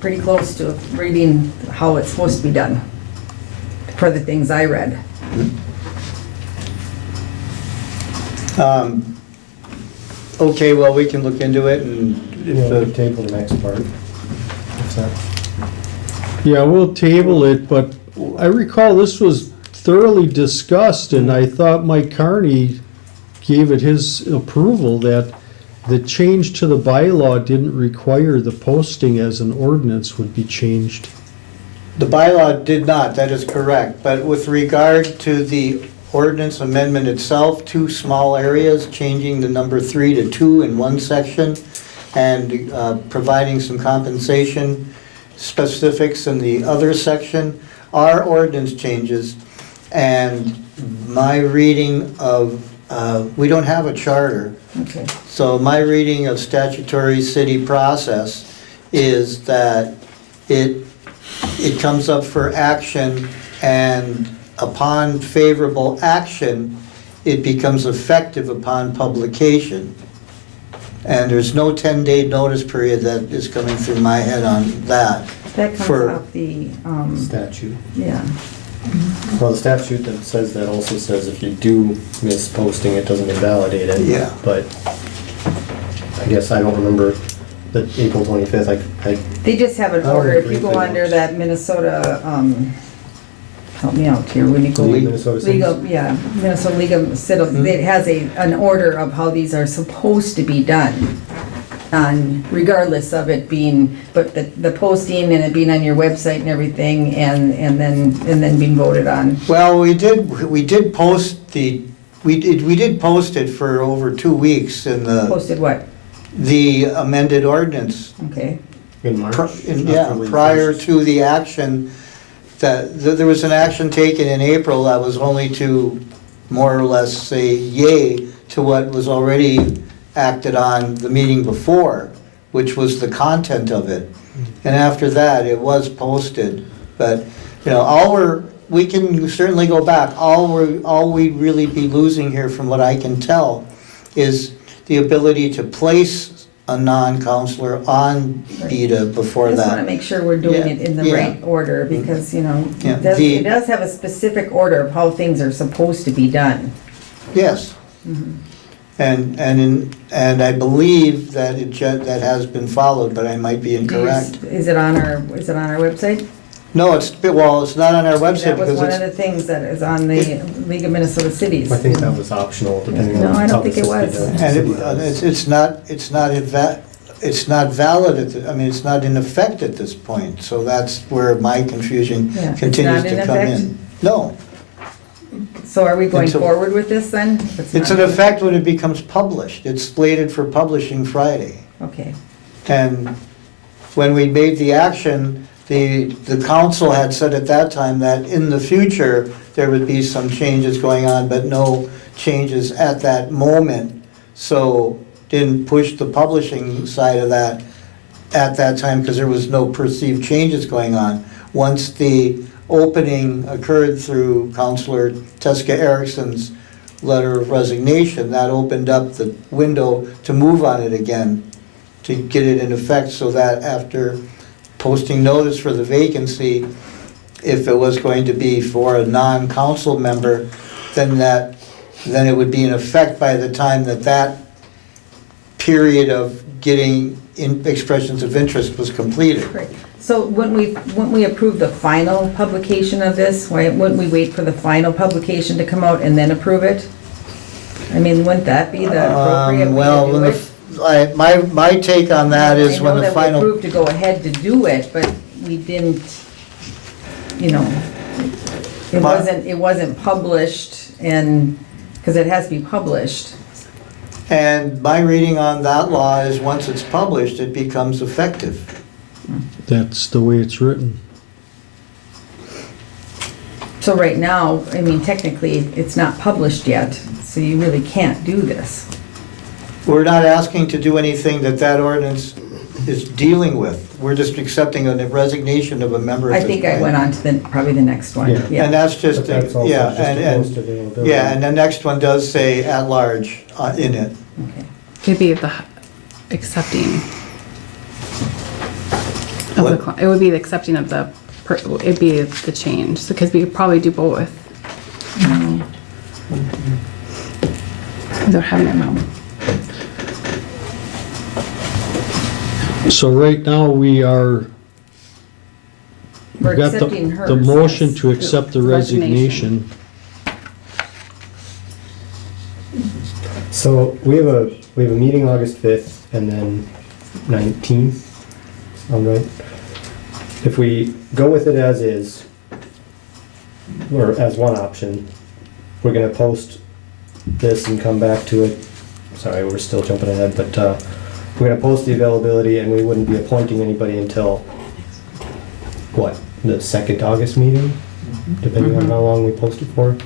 pretty close to reading how it's supposed to be done for the things I read. Okay, well, we can look into it and if Yeah, we the, table the next part. What's that? Yeah, we'll table it, but I recall this was thoroughly discussed, and I thought Mike Carney gave it his approval that the change to the bylaw didn't require the posting as an ordinance would be changed. the bylaw did not, that is correct. But with regard to the ordinance amendment itself, 2 small areas, changing the number 3 to 2 in one section and providing some compensation specifics in the other section are ordinance changes. And my reading of we don't have a charter. Okay. So my reading of statutory city process is that it comes up for action, and upon favorable action, it becomes effective upon publication. And there's no 10-day notice period that is coming through my head on that. That comes For- off the, Statute. yeah. Well, the statute that says that also says if you do miss posting, it doesn't invalidate it. Yeah. But I guess I don't remember the April 25th. They just have an I don't order, if you agree go with under it. that Minnesota, help me out here, when you go. League Minnesota Cities? Legal, yeah, Minnesota League of Cities, it has an order of how these are supposed to be done. Regardless of it being, but the posting and it being on your website and everything, and then being voted on. Well, we did post we did post it for over 2 weeks in Posted what? the amended ordinance. Okay, In March? Yeah, prior to the action, there was an action taken in April that was only to more or less say yay to what was already acted on the meeting before, which was the content of it. And after that, it was posted. But, we can certainly go back. All we'd really be losing here, from what I can tell, is the ability to place a non-counselor on BETA before I just want to that. make sure we're doing it in the Yeah. right order, because, Yeah, it does have a specific order of how things are supposed to be done. Yes. And I believe that that has been followed, but I might be incorrect. Is it on our website? No, it's not on our website That was because one of it's, the things that is on the League of Minnesota Cities. I think that was optional, depending No, on I don't how think the it city was. does. and City does. it's not valid, it's not in effect at this point. So that's where my confusion Yeah, it's continues not in to come effect? in. No, So are we going Until- forward with this then? it's in effect when it becomes published. It's slated for publishing Friday. Okay, And when we made the action, the council had said at that time that in the future, there would be some changes going on, but no changes at that moment. So didn't push the publishing side of that at that time because there was no perceived changes going on. Once the opening occurred through Councilor Teska Erickson's letter of resignation, that opened up the window to move on it again, to get it in effect, so that after posting notice for the vacancy, if it was going to be for a non-council member, then it would be in effect by the time that period of getting expressions of interest was completed. great. So when we approve the final publication of this, why wouldn't we wait for the final publication to come out and then approve it? I mean, wouldn't that be the appropriate way Well, to do when it? my take on that is when the I know that we final, approved to go ahead to do it, but we didn't, it wasn't published, and, because it has to be published. and my reading on that law is once it's published, it becomes effective. That's the way it's written. So right now, I mean, technically, it's not published yet, so you really can't do this. We're not asking to do anything that ordinance is dealing with. We're just accepting a resignation of a member of I the. think I went on to probably the next one, Yeah. yeah. And that's just, But that's also yeah, just a post availability. yeah, and the next one does say at large in it. Okay. It'd be the accepting. Of What? it would be the accepting of it'd be the change, because we could probably do both. Without having it now. So right now, we are, We're we got accepting hers. the motion yes. to accept the resignation. So we have a meeting August 5th and then 19th, sound right? If we go with it as is, or as one option, we're gonna post this and come back to it. Sorry, we're still jumping ahead, but we're gonna post the availability and we wouldn't be appointing anybody until, what, the second August meeting? Depending on how long we post it for.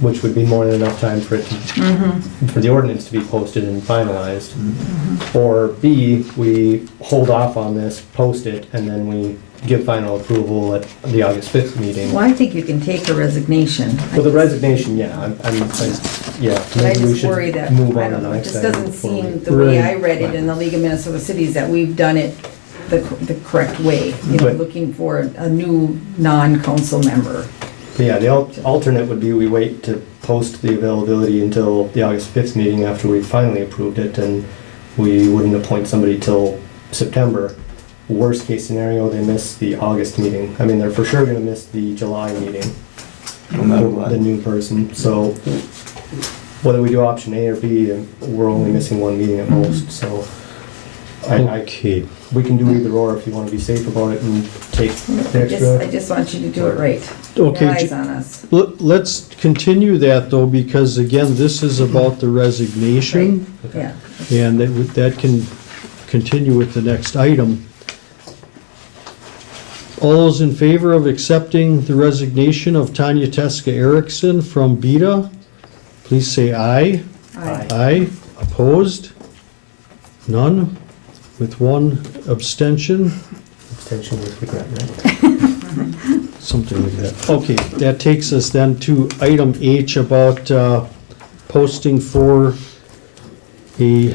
which would be more than enough time for it to, for the ordinance to be posted and finalized. Or B, we hold off on this, post it, and then we give final approval at the August 5th meeting. Well, I think you can take a resignation. For the resignation, yeah, yeah. But I maybe we just should worry that, move I on to don't the know, it next just item doesn't before we- seem, the way I Right. read it in the League of Minnesota Cities, that we've done it the correct way. You know, But- looking for a new non-council member. But yeah, the alternate would be we wait to post the availability until the August 5th meeting after we finally approved it, and we wouldn't appoint somebody till September. Worst case scenario, they miss the August meeting. I mean, they're for sure gonna miss the July meeting. No matter what. The new person, so whether we do option A or B, we're only missing one meeting at most, so. Okay. We can do either or if you wanna be safe about it and take the I extra. just want you to do it right. Okay, Your eyes on us. Let's continue that though, because again, this is about the resignation. Yeah. And that can continue with the next item. All those in favor of accepting the resignation of Tanya Teska Erickson from BETA, please say aye. Aye. Aye. Opposed? None? With one abstention? Abstention with regret, right? Something like that. Okay, that takes us then to item H about posting for a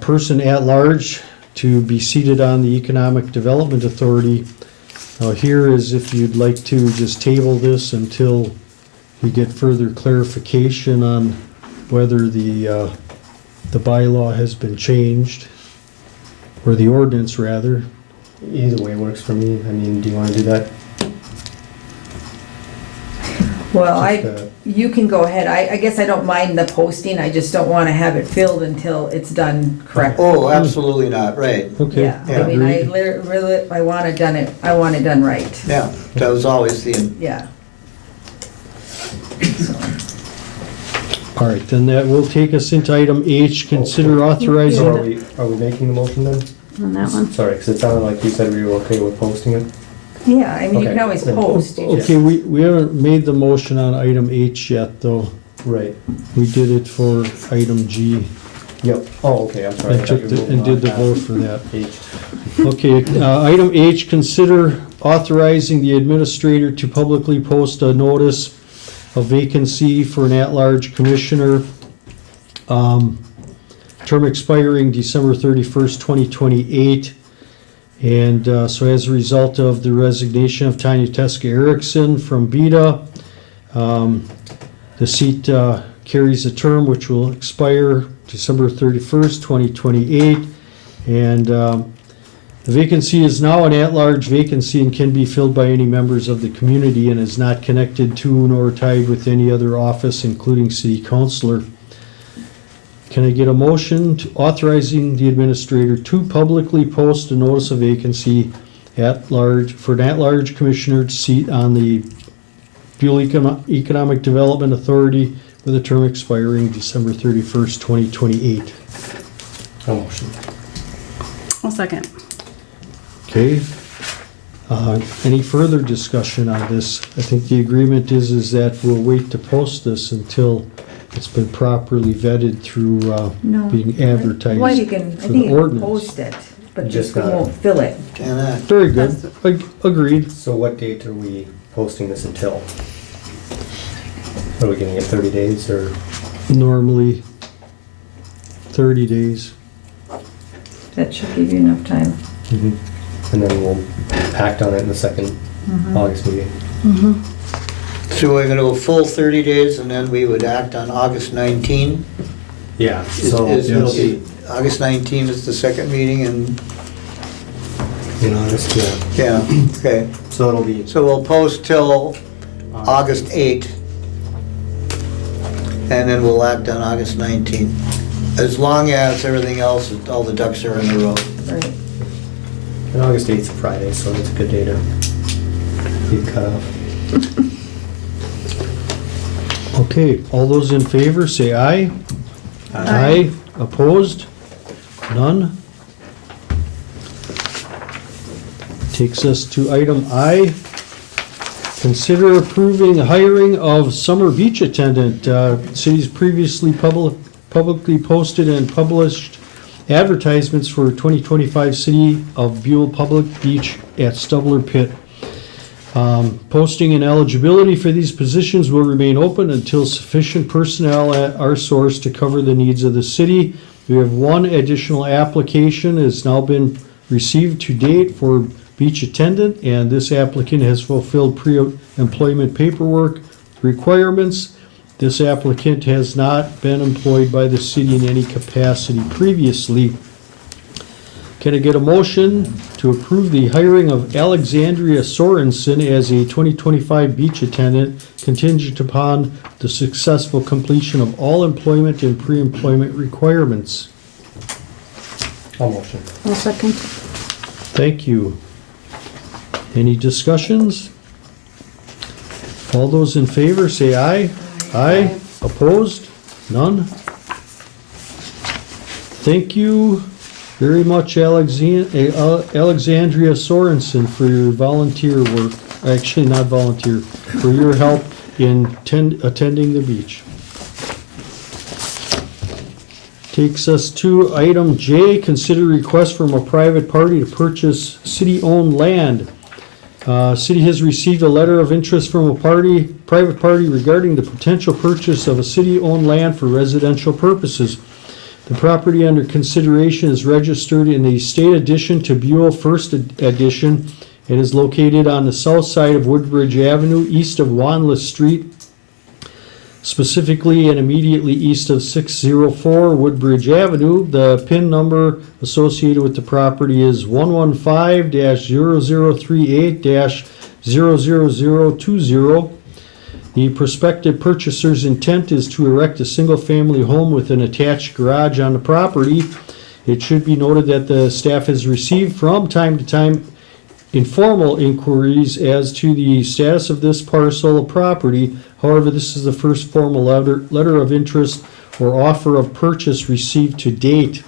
person at large to be seated on the Economic Development Authority. Now here is if you'd like to just table this until we get further clarification on whether the bylaw has been changed, or the ordinance rather. Either way works for me. I mean, do you wanna do that? Well, Just, you can go ahead. I guess I don't mind the posting, I just don't wanna have it filled until it's done correctly. Oh, absolutely not, right. Okay. Yeah, I mean, I really, I want it done right, Yeah, that was always the, yeah. All right, then that will take us into item H, consider So authorizing. are we making the motion then? On that one. Sorry, because it sounded like you said we were okay with posting it. Yeah, I mean, you Okay. can always post, you just, Okay, we haven't made the motion on item H yet, though. Right. We did it for item G. Yep. Oh, okay, I'm sorry. I And thought took you were and moving did the on vote past for that. H. Okay, item H, consider authorizing the administrator to publicly post a notice of vacancy for an at-large commissioner. Term expiring December 31st, 2028. And so as a result of the resignation of Tanya Teska Erickson from BETA, the seat carries a term which will expire December 31st, 2028. And the vacancy is now an at-large vacancy and can be filled by any members of the community and is not connected to nor tied with any other office, including city councilor. Can I get a motion authorizing the administrator to publicly post a notice of vacancy at large for an at-large commissioner seat on the Buhl Economic Development Authority with a term expiring December 31st, 2028? A motion. I'll second. Okay. Any further discussion on this? I think the agreement is that we'll wait to post this until it's been properly vetted through No. being advertised well, you can, I for think the you can ordinance. post it, but Just just we not- won't fill it. and Very good. Agreed. So what date are we posting this until? Are we gonna get 30 days or? Normally 30 days. That should give you enough time. And then we'll act on it in the second August meeting. so we're gonna go full 30 days and then we would act on August 19. Yeah, so Is- it'll be August 19 is the second meeting and, in August, yeah. yeah, okay. So it'll be, So we'll post till August 8, and then we'll act on August 19. As long as everything else, all the ducks are in a row. Right. and August 8th's a Friday, so it's a good day to be cut off. Okay, all those in favor say aye. Aye. Opposed? None? Takes us to item I, Consider approving the hiring of summer beach attendant. City's previously publicly posted and published advertisements for 2025 City of Buhl Public Beach at Stubler Pit. Posting and eligibility for these positions will remain open until sufficient personnel are sourced to cover the needs of the city. We have one additional application has now been received to date for beach attendant, and this applicant has fulfilled pre-employment paperwork requirements. This applicant has not been employed by the city in any capacity previously. Can I get a motion to approve the hiring of Alexandria Sorensen as a 2025 beach attendant contingent upon the successful completion of all employment and pre-employment requirements? I'll motion. I'll second. Thank you. Any discussions? All those in favor say aye. Aye. Opposed? None? Thank you very much, Alexandria Sorensen, for your volunteer work. Actually, not volunteer, for your help in attending the beach. Takes us to item J, consider request from a private party to purchase city-owned land. City has received a letter of interest from a private party regarding the potential purchase of a city-owned land for residential purposes. The property under consideration is registered in the state addition to Buhl First Edition and is located on the south side of Woodbridge Avenue, east of Wanless Street, specifically and immediately east of 604 Woodbridge Avenue. The PIN number associated with the property is 115-0038-00020. The prospective purchaser's intent is to erect a single-family home with an attached garage on the property. It should be noted that the staff has received from time to time informal inquiries as to the status of this parcel of property. However, this is the first formal letter of interest or offer of purchase received to date.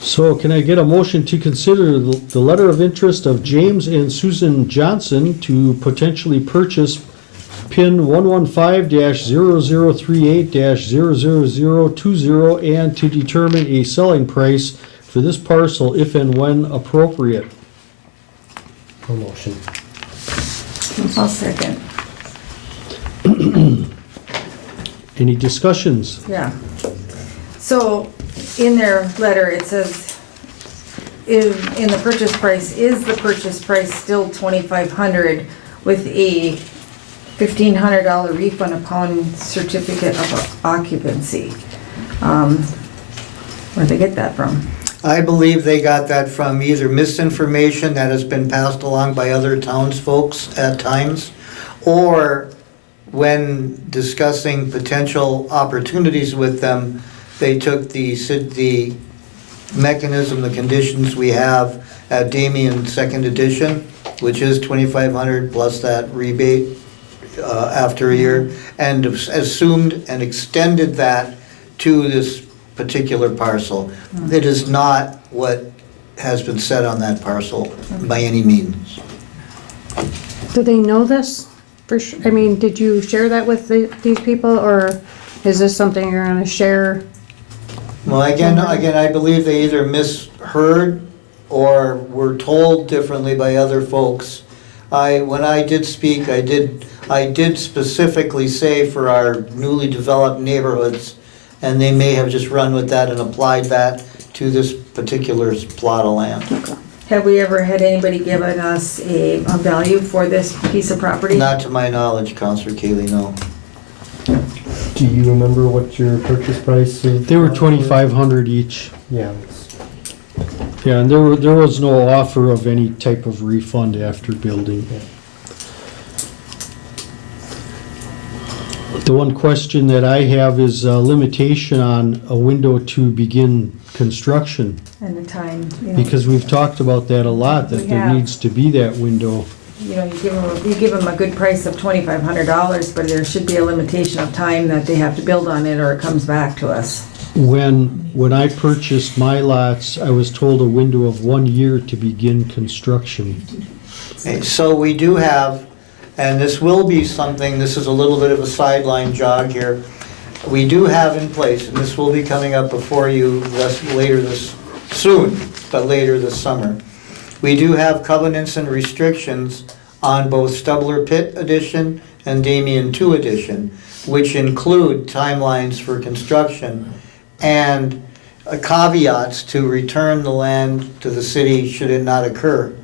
So can I get a motion to consider the letter of interest of James and Susan Johnson to potentially purchase PIN 115-0038-00020 and to determine a selling price for this parcel if and when appropriate? I'll motion. I'll second. Any discussions? Yeah. So, in their letter, it says, in the purchase price, is the purchase price still $2,500 with a $1,500 refund upon certificate of occupancy? Where'd they get that from? I believe they got that from either misinformation that has been passed along by other townsfolk at times, or when discussing potential opportunities with them, they took the mechanism, the conditions we have at Damien Second Edition, which is $2,500 plus that rebate after a year, and assumed and extended that to this particular parcel. It is not what has been said on that parcel by any means. Do they know this? For sure? I mean, did you share that with these people, or is this something you're gonna share? Well, again, I believe they either misheard or were told differently by other folks. When I did speak, I did specifically say for our newly developed neighborhoods, and they may have just run with that and applied that to this particular plot of land. Have we ever had anybody giving us a value for this piece of property? Not to my knowledge, Counselor Kaylee, no. Do you remember what your purchase price is? They were $2,500 each. Yeah. Yeah, and there was no offer of any type of refund after building. Yeah. The one question that I have is a limitation on a window to begin construction, And the time, you know. because we've talked about that a lot, that there Yeah. needs to be that window. You know, you give them a good price of $2,500, but there should be a limitation of time that they have to build on it or it comes back to us. When I purchased my lots, I was told a window of 1 year to begin construction. Okay, so we do have, and this will be something, this is a little bit of a sideline jog here. We do have in place, and this will be coming up before you soon, but later this summer. We do have covenants and restrictions on both Stubler Pit Edition and Damien 2 Edition, which include timelines for construction and caveats to return the land to the city should it not occur.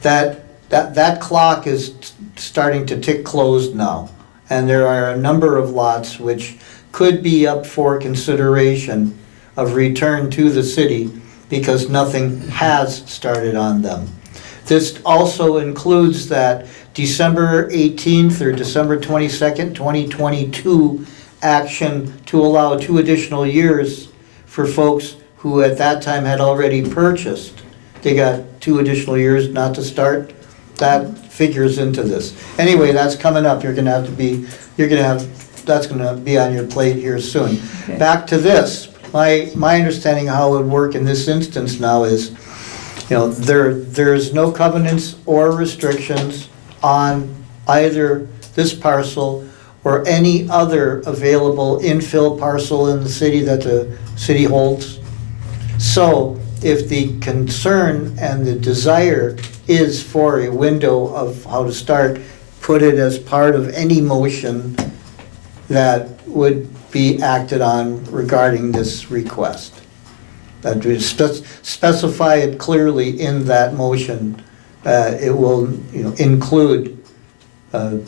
That clock is starting to tick closed now, and there are a number of lots which could be up for consideration of return to the city because nothing has started on them. This also includes that December 18th or December 22nd, 2022 action to allow 2 additional years for folks who at that time had already purchased. They got 2 additional years not to start. That figures into this. Anyway, that's coming up. That's gonna be on your plate here soon. Okay. Back to this. My understanding of how it would work in this instance now is, there's no covenants or restrictions on either this parcel or any other available infill parcel in the city that the city holds. So if the concern and the desire is for a window of how to start, put it as part of any motion that would be acted on regarding this request. That we specify it clearly in that motion. It will, include a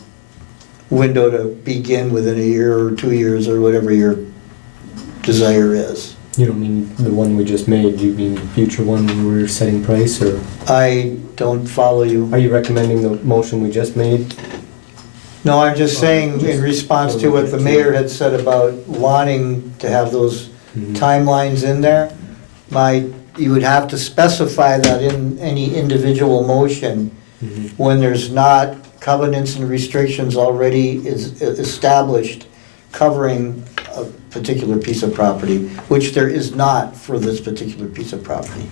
window to begin within a year or 2 years or whatever your desire is. You don't mean the one we just made, you mean the future one when we were setting price, or I don't follow you. are you recommending the motion we just made? No, I'm just saying in response to what the mayor had said about wanting to have those timelines in there, you would have to specify that in any individual motion when there's not covenants and restrictions already established covering a particular piece of property, which there is not for this particular piece of property.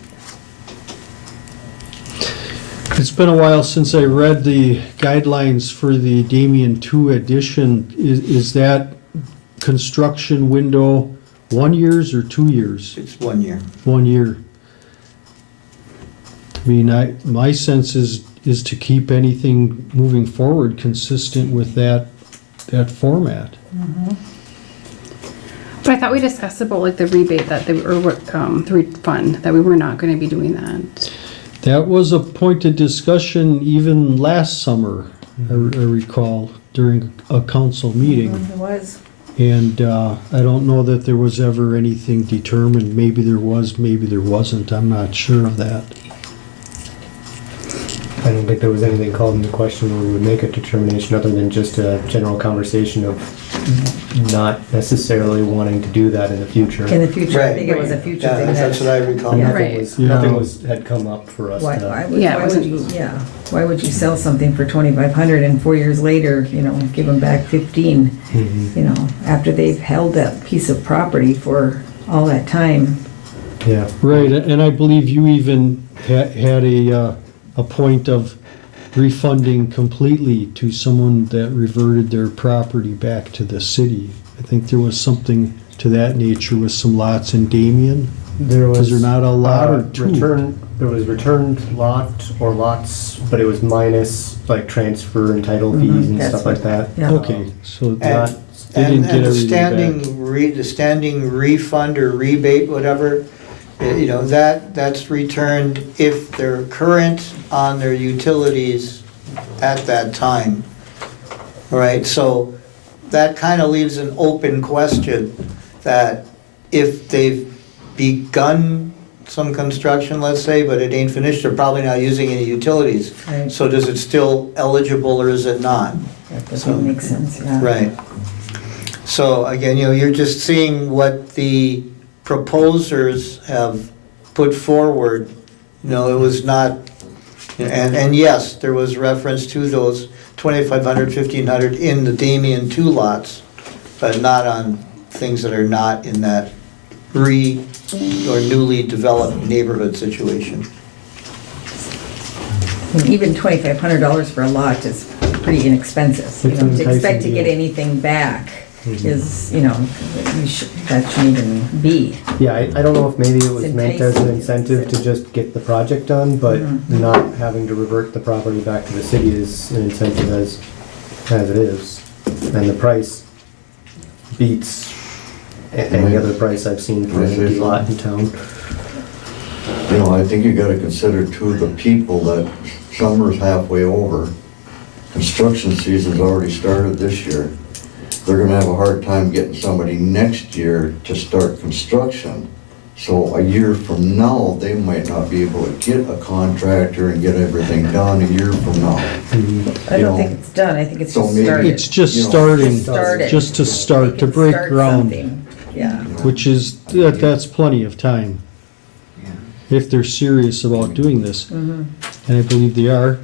It's been a while since I read the guidelines for the Damien 2 edition. Is that construction window 1 year or 2 years? It's 1 year. 1 year. I mean, my sense is to keep anything moving forward consistent with that format. But I thought we discussed about like the rebate that the refund, that we were not gonna be doing that. That was a point of discussion even last summer, I recall, during a council meeting. It was. And I don't know that there was ever anything determined. Maybe there was, maybe there wasn't. I'm not sure of that. I don't think there was anything called into question where we would make a determination other than just a general conversation of not necessarily wanting to do that in the future. In the future, I Right. think it was a future Yeah, thing. that's what I recall. Yeah. Right. Nothing had come up for us Why, to. Yeah, it why would wasn't- you, why would you sell something for 2,500 and 4 years later, give them back 15? After they've held that piece of property for all that time. Yeah. Right, and I believe you even had a point of refunding completely to someone that reverted their property back to the city. I think there was something to that nature with some lots in Damien. There was. Was there not a lot or two? There was returned lot or lots, but it was minus like transfer and title fees and that's stuff like that. Yeah. Okay, so And- not, they didn't get And the everything back. the standing refund or rebate, whatever, that's returned if they're current on their utilities at that time. All right, so that kind of leaves an open question that if they've begun some construction, let's say, but it ain't finished, they're probably not using any utilities. Right. So does it still eligible or is it not? That doesn't make sense, yeah. Right. So again, you're just seeing what the proposers have put forward. It was not, and yes, there was reference to those 2,500, 1,500 in the Damien 2 lots, but not on things that are not in that or newly developed neighborhood situation. And even $2,500 for a lot is pretty inexpensive. You It's know, an to expect enticing to get deal. anything back is, you know, that shouldn't even be. Yeah, I don't know if maybe it was It's meant as an enticing. incentive to just get the project done, but not having to revert the property back to the city is an incentive as it is. And the price beats any other price I've seen for an empty lot in town. You know, I think you gotta consider too, the people that summer's halfway over. Construction season's already started this year. They're gonna have a hard time getting somebody next year to start construction. So a year from now, they might not be able to get a contractor and get everything done a year from now. I You don't know, think it's done, I think it's so just maybe started. It's just You know, starting, Just started. just to They start, to can break start ground, something. Yeah. which is, that's plenty of time. If they're serious about doing this, and I believe they are.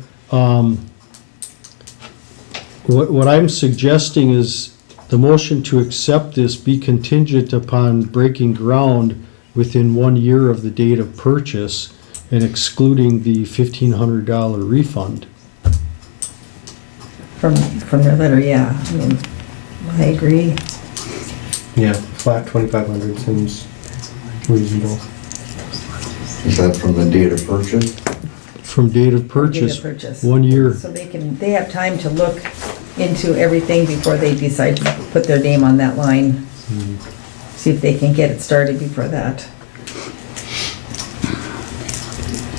What I'm suggesting is the motion to accept this be contingent upon breaking ground within 1 year of the date of purchase and excluding the $1,500 refund. From their letter, yeah. I mean, I agree. Yeah, flat 2,500 seems reasonable. Is that from the date of purchase? From date of Date purchase, of purchase. 1 year. So they have time to look into everything before they decide to put their name on that line. See if they can get it started before that.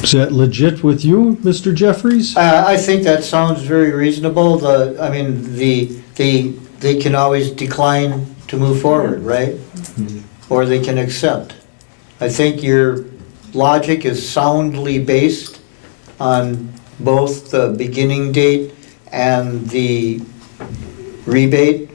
Is that legit with you, Mr. Jeffries? I think that sounds very reasonable. They can always decline to move forward, right? Or they can accept. I think your logic is soundly based on both the beginning date and the rebate.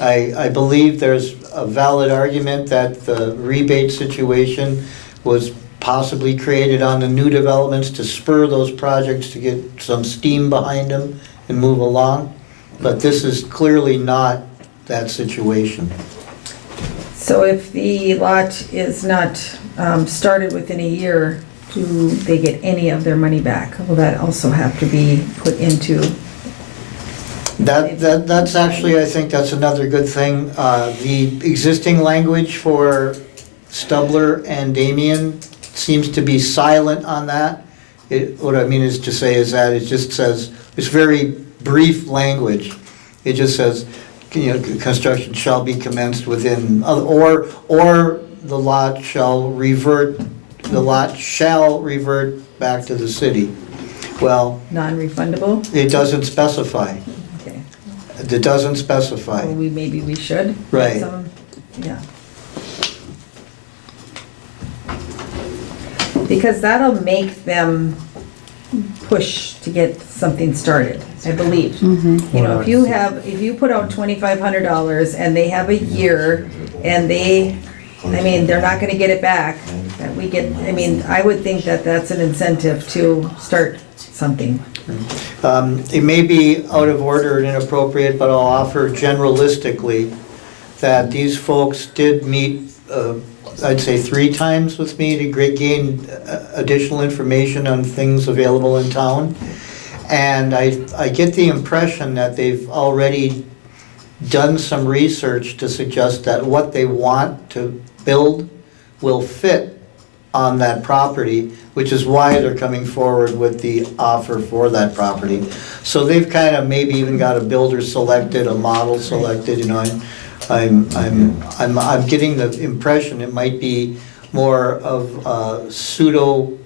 I believe there's a valid argument that the rebate situation was possibly created on the new developments to spur those projects to get some steam behind them and move along. But this is clearly not that situation. So if the lot is not started within a year, do they get any of their money back? Will that also have to be put into? That's actually, I think that's another good thing. The existing language for Stubler and Damien seems to be silent on that. What I mean is to say is that it just says, it's very brief language. It just says, you know, construction shall be commenced within, or the lot shall revert back to the city. Well, Non-refundable? it doesn't specify. Okay. It doesn't specify. Well, maybe we should. Right. Yeah. Because that'll make them push to get something started, I believe. You know, if you put out $2,500 and they have a year and they're not gonna get it back, I would think that that's an incentive to start something. It may be out of order and inappropriate, but I'll offer generalistically that these folks did meet, I'd say 3 times with me to gain additional information on things available in town. And I get the impression that they've already done some research to suggest that what they want to build will fit on that property, which is why they're coming forward with the offer for that property. So they've kind of maybe even got a builder selected, a model selected, you know. I'm getting the impression it might be more of a pseudo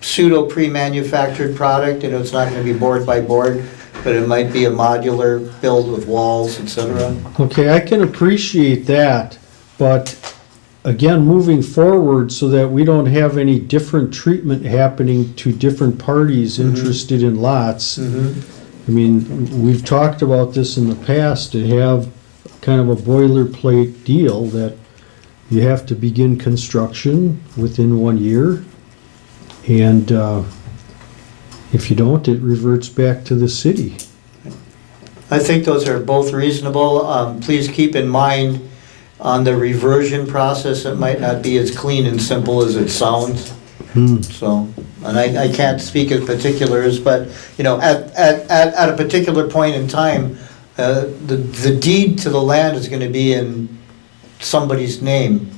pre-manufactured product. You know, it's not going to be board by board, but it might be a modular build with walls, etc. Okay, I can appreciate that, but again, moving forward so that we don't have any different treatment happening to different parties interested in lots. I mean, we've talked about this in the past, to have kind of a boilerplate deal that you have to begin construction within 1 year. And if you don't, it reverts back to the city. I think those are both reasonable. Please keep in mind on the reversion process, it might not be as clean and simple as it sounds. So and I can't speak of particulars, but, you know, at a particular point in time, the deed to the land is gonna be in somebody's name.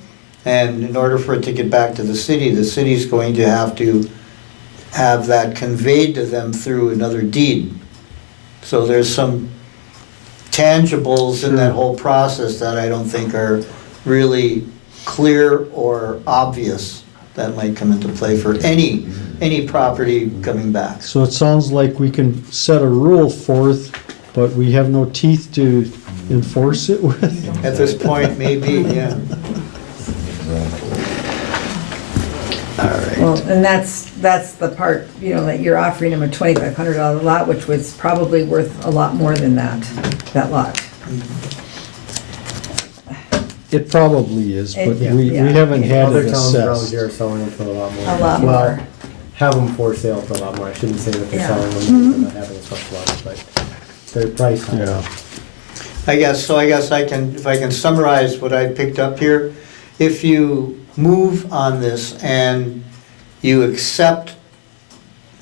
And in order for it to get back to the city's going to have that conveyed to them through another deed. So there's some tangibles in that whole process that I don't think are really clear or obvious that might come into play for any property coming back. So it sounds like we can set a rule forth, but we have no teeth to enforce it with. At this point, maybe, yeah. All right. Well, and that's the part, you know, that you're offering them a $2,500 lot, which was probably worth a lot more than that lot. It probably is, but Yeah. we haven't had Other it towns around assessed. here are selling them for a lot more. A lot Well, more. have them for sale for a lot more. I shouldn't say that they're Yeah. selling them, because they're not having as much luck, but they're priced high. Yeah. I guess I can, if I can summarize what I picked up here, if you move on this and you accept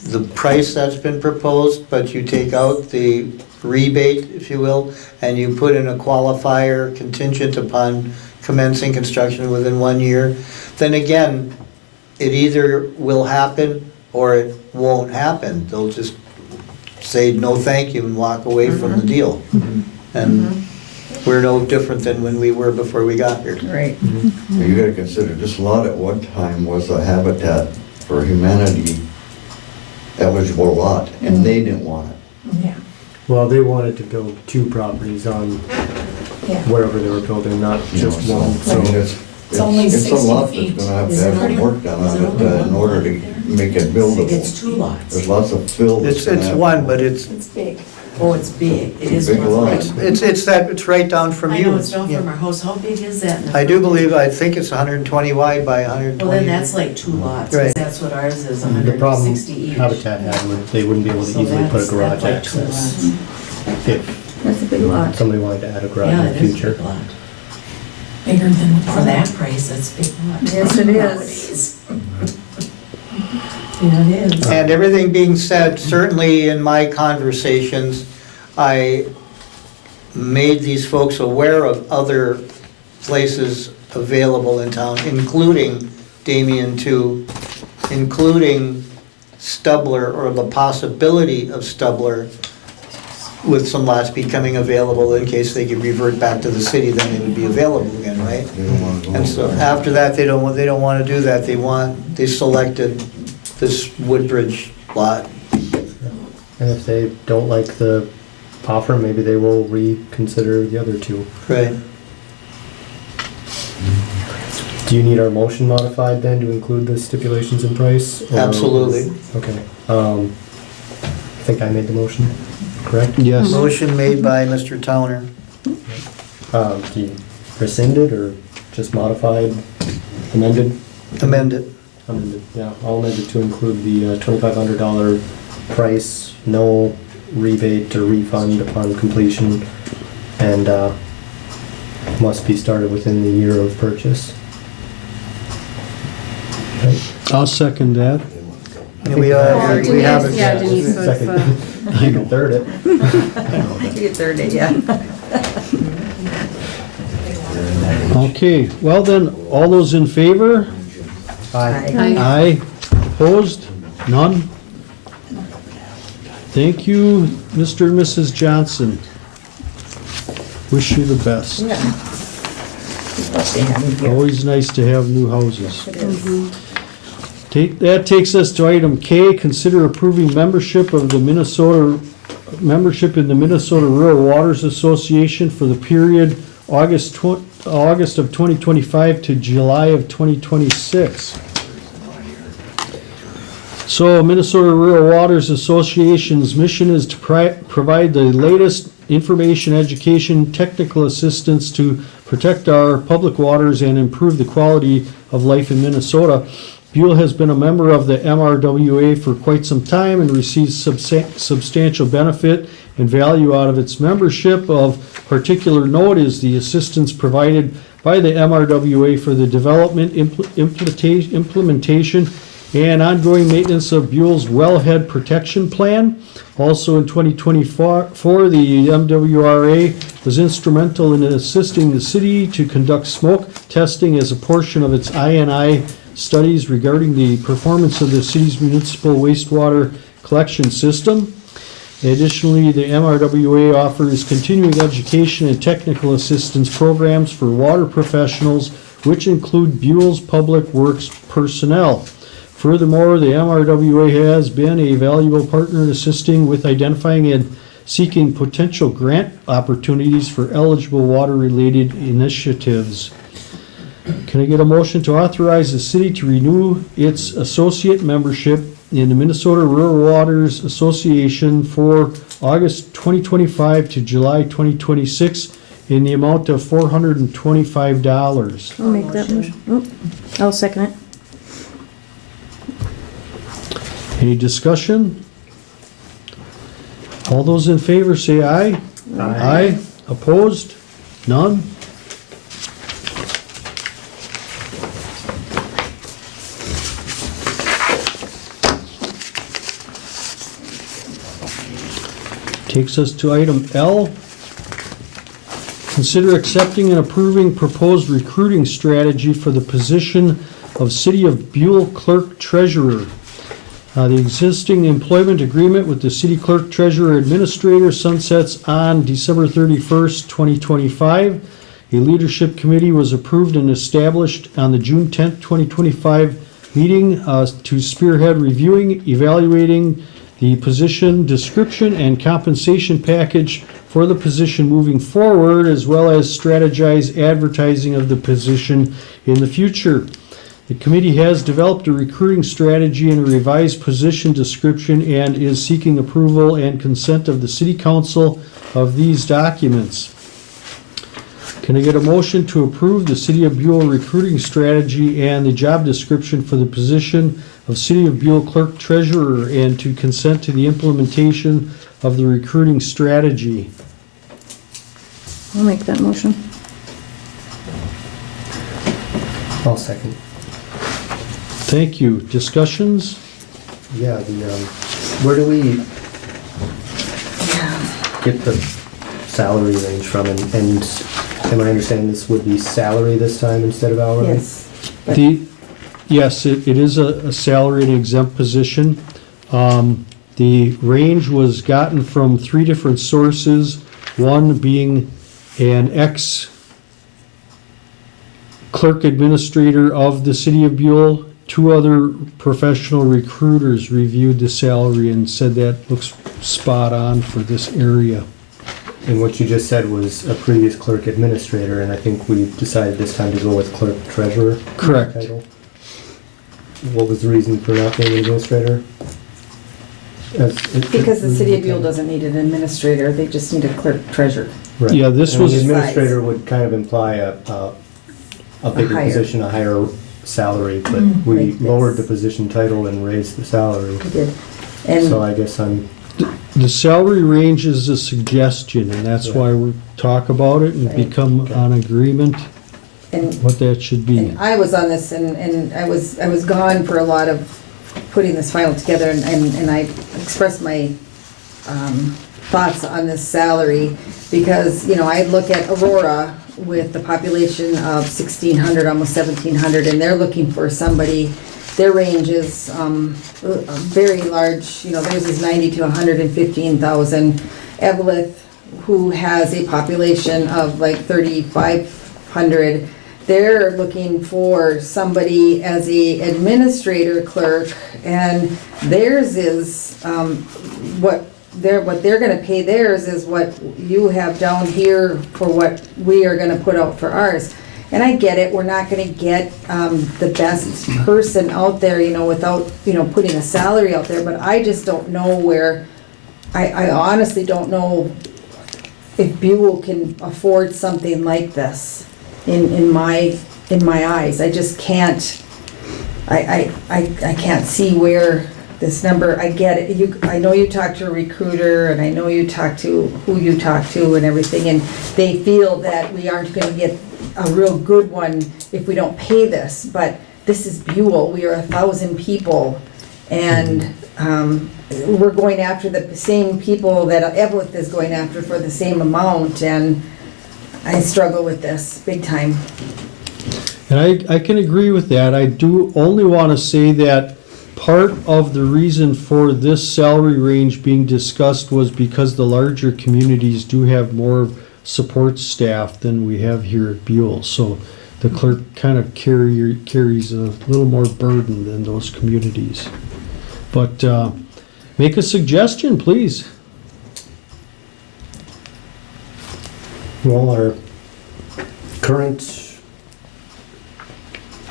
the price that's been proposed, but you take out the rebate, if you will, and you put in a qualifier contingent upon commencing construction within 1 year, then again, it either will happen or it won't happen. They'll just say no thank you and walk away from the deal. And we're no different than when we were before we got here. Right. You gotta consider, this lot at one time was a Habitat for Humanity eligible lot, and they didn't want it. Yeah. Well, they wanted to build 2 properties on Yeah. wherever they were building, not You know, just one, I mean, so. It's only it's a 60 lot that's feet. gonna have to Is it have some pretty- work done is on it it only in one order lot to there? make it It's buildable. 2 lots. There's lots of fill. that's gonna It's have- one, but it's It's big. Oh, it's big. It is. Big worth lot. it. it's right down from I you. know, it's down Yeah. from our house. How big is that? in the I do front? believe, I think it's 120 wide by 120. Well, then that's like 2 lots, 'cause Right. that's what ours is, The problem 160 each. Habitat had, they wouldn't be able to So easily put a that's garage like 2 access lots. if That's a big lot. somebody wanted to add a garage Yeah, in it the is a future. big lot. Bigger than, for that price, that's a big lot. Yes, it is. Nowadays. Yeah, it is. And everything being said, certainly in my conversations, I made these folks aware of other places available in town, including Damien too, including Stubler, or the possibility of Stubler, with some lots becoming available in case they could revert back to the city, then they would be available again, right? They don't wanna go And so after that, they don't want to do that. They selected this Woodbridge lot. And if they don't like the offer, maybe they will reconsider the other 2. Right. Do you need our motion modified then to include the stipulations in price? or- Absolutely. Okay, I think I made the motion, correct? Yes. Motion made by Mr. Towner. Do you rescind it or just modified, amended? Amend it. Amended, yeah, I'll amend it to include the $2,500 price, no rebate or refund upon completion, and must be started within the year of purchase. Right? I'll second that. We have it. Yeah, Denise, so it's, Second. You can third it. You get 30, yeah. Okay, well then, all those in favor? Aye. Aye. Aye. Opposed? None? Thank you, Mr. and Mrs. Johnson. Wish you the best. Yeah. What they have in here. Always nice to have new houses. It is. That takes us to item K, consider approving membership in the Minnesota Rural Waters Association for the period August of 2025 to July of 2026. So Minnesota Rural Waters Association's mission is to provide the latest information, education, technical assistance to protect our public waters and improve the quality of life in Minnesota. Buhl has been a member of the MRWA for quite some time and receives substantial benefit and value out of its membership. Of particular note is the assistance provided by the MRWA for the development, implementation, and ongoing maintenance of Buhl's wellhead protection plan. Also in 2024, the MWRA was instrumental in assisting the city to conduct smoke testing as a portion of its I&I studies regarding the performance of the city's municipal wastewater collection system. Additionally, the MRWA offers continuing education and technical assistance programs for water professionals, which include Buhl's Public Works personnel. Furthermore, the MRWA has been a valuable partner in assisting with identifying and seeking potential grant opportunities for eligible water-related initiatives. Can I get a motion to authorize the city to renew its associate membership in the Minnesota Rural Waters Association for August 2025 to July 2026 in the amount of $425? I'll make that motion. Oh, I'll second it. Any discussion? All those in favor say aye. Aye. Opposed? None? Takes us to item L. Consider accepting and approving proposed recruiting strategy for the position of City of Buhl Clerk Treasurer. The existing employment agreement with the City Clerk Treasurer Administrator sunsets on December 31st, 2025. A leadership committee was approved and established on the June 10th, 2025 meeting to spearhead reviewing, evaluating the position description and compensation package for the position moving forward, as well as strategize advertising of the position in the future. The committee has developed a recruiting strategy and a revised position description and is seeking approval and consent of the City Council of these documents. Can I get a motion to approve the City of Buhl recruiting strategy and the job description for the position of City of Buhl Clerk Treasurer and to consent to the implementation of the recruiting strategy? I'll make that motion. I'll second. Thank you. Discussions? Yeah, where do we get the salary range from? And am I understanding this would be salary this time instead of hourly? Yes. Yes, it is a salary and exempt position. The range was gotten from 3 different sources, one being an ex-clerk administrator of the City of Buhl. 2 other professional recruiters reviewed the salary and said that looks spot on for this area. And what you just said was a previous clerk administrator, and I think we decided this time to go with clerk treasurer. Correct. Title. What was the reason for not being an administrator? Because the City of Buhl doesn't need an administrator, they just need a clerk treasurer. Right. Yeah, this And was- the administrator would kind of imply a bigger higher. position, a higher salary, but we Like this. lowered the position title and raised the salary. We did. So And I guess The salary range is a suggestion, and that's why we talk about it and Right. become on agreement and what that should be. And I was on this, and I was gone for a lot of putting this final together, and I expressed my thoughts on this salary, because, you know, I look at Aurora with the population of 1,600, almost 1,700, and they're looking for somebody, their range is very large, you know, theirs is 90 to 115,000. Evelyn, who has a population of like 3,500, they're looking for somebody as a administrator clerk, and theirs is, what they're gonna pay theirs is what you have down here for what we are gonna put out for ours. And I get it, we're not gonna get, the best person out there, you know, without, you know, putting a salary out there, but I just don't know where, I honestly don't know if Buhl can afford something like this in my eyes. I just can't, I can't see where this number, I get it, I know you talked to a recruiter, and I know you talked to who you talked to and everything, and they feel that we aren't gonna get a real good one if we don't pay this, but this is Buhl, we are 1,000 people, and we're going after the same people that Evelyn is going after for the same amount, and I struggle with this big time. And I can agree with that. I do only want to say that part of the reason for this salary range being discussed was because the larger communities do have more support staff than we have here at Buhl. So the clerk kind of carries a little more burden than those communities. But make a suggestion, please. Well, our current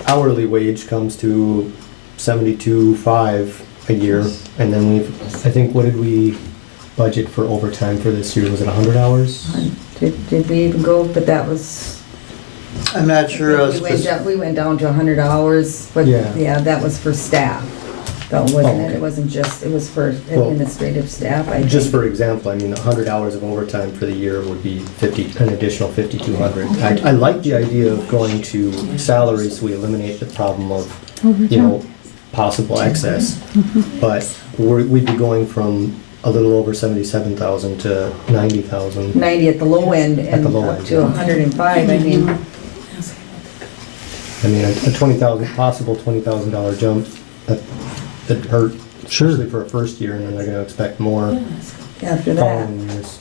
hourly wage comes to 72.5 a year, and then I think, what did we budget for overtime for this year? Was it 100 hours? Did we even go, but that was, I'm not sure. we went down to 100 hours, but Yeah. yeah, that was for staff, though, wasn't Oh, it? okay. It wasn't just, it was for Well, administrative staff, I think. Just for example, I mean, 100 hours of overtime for the year would be an additional 5,200. I like the idea of going to salaries so we eliminate the problem of, possible excess. But we'd be going from a little over 77,000 to 90,000. 90 at the low end At and the low up end, to yeah. 105, I mean, I mean, a possible $20,000 jump, that hurt, Sure. especially for a first year, and then they're gonna expect more after that. following years.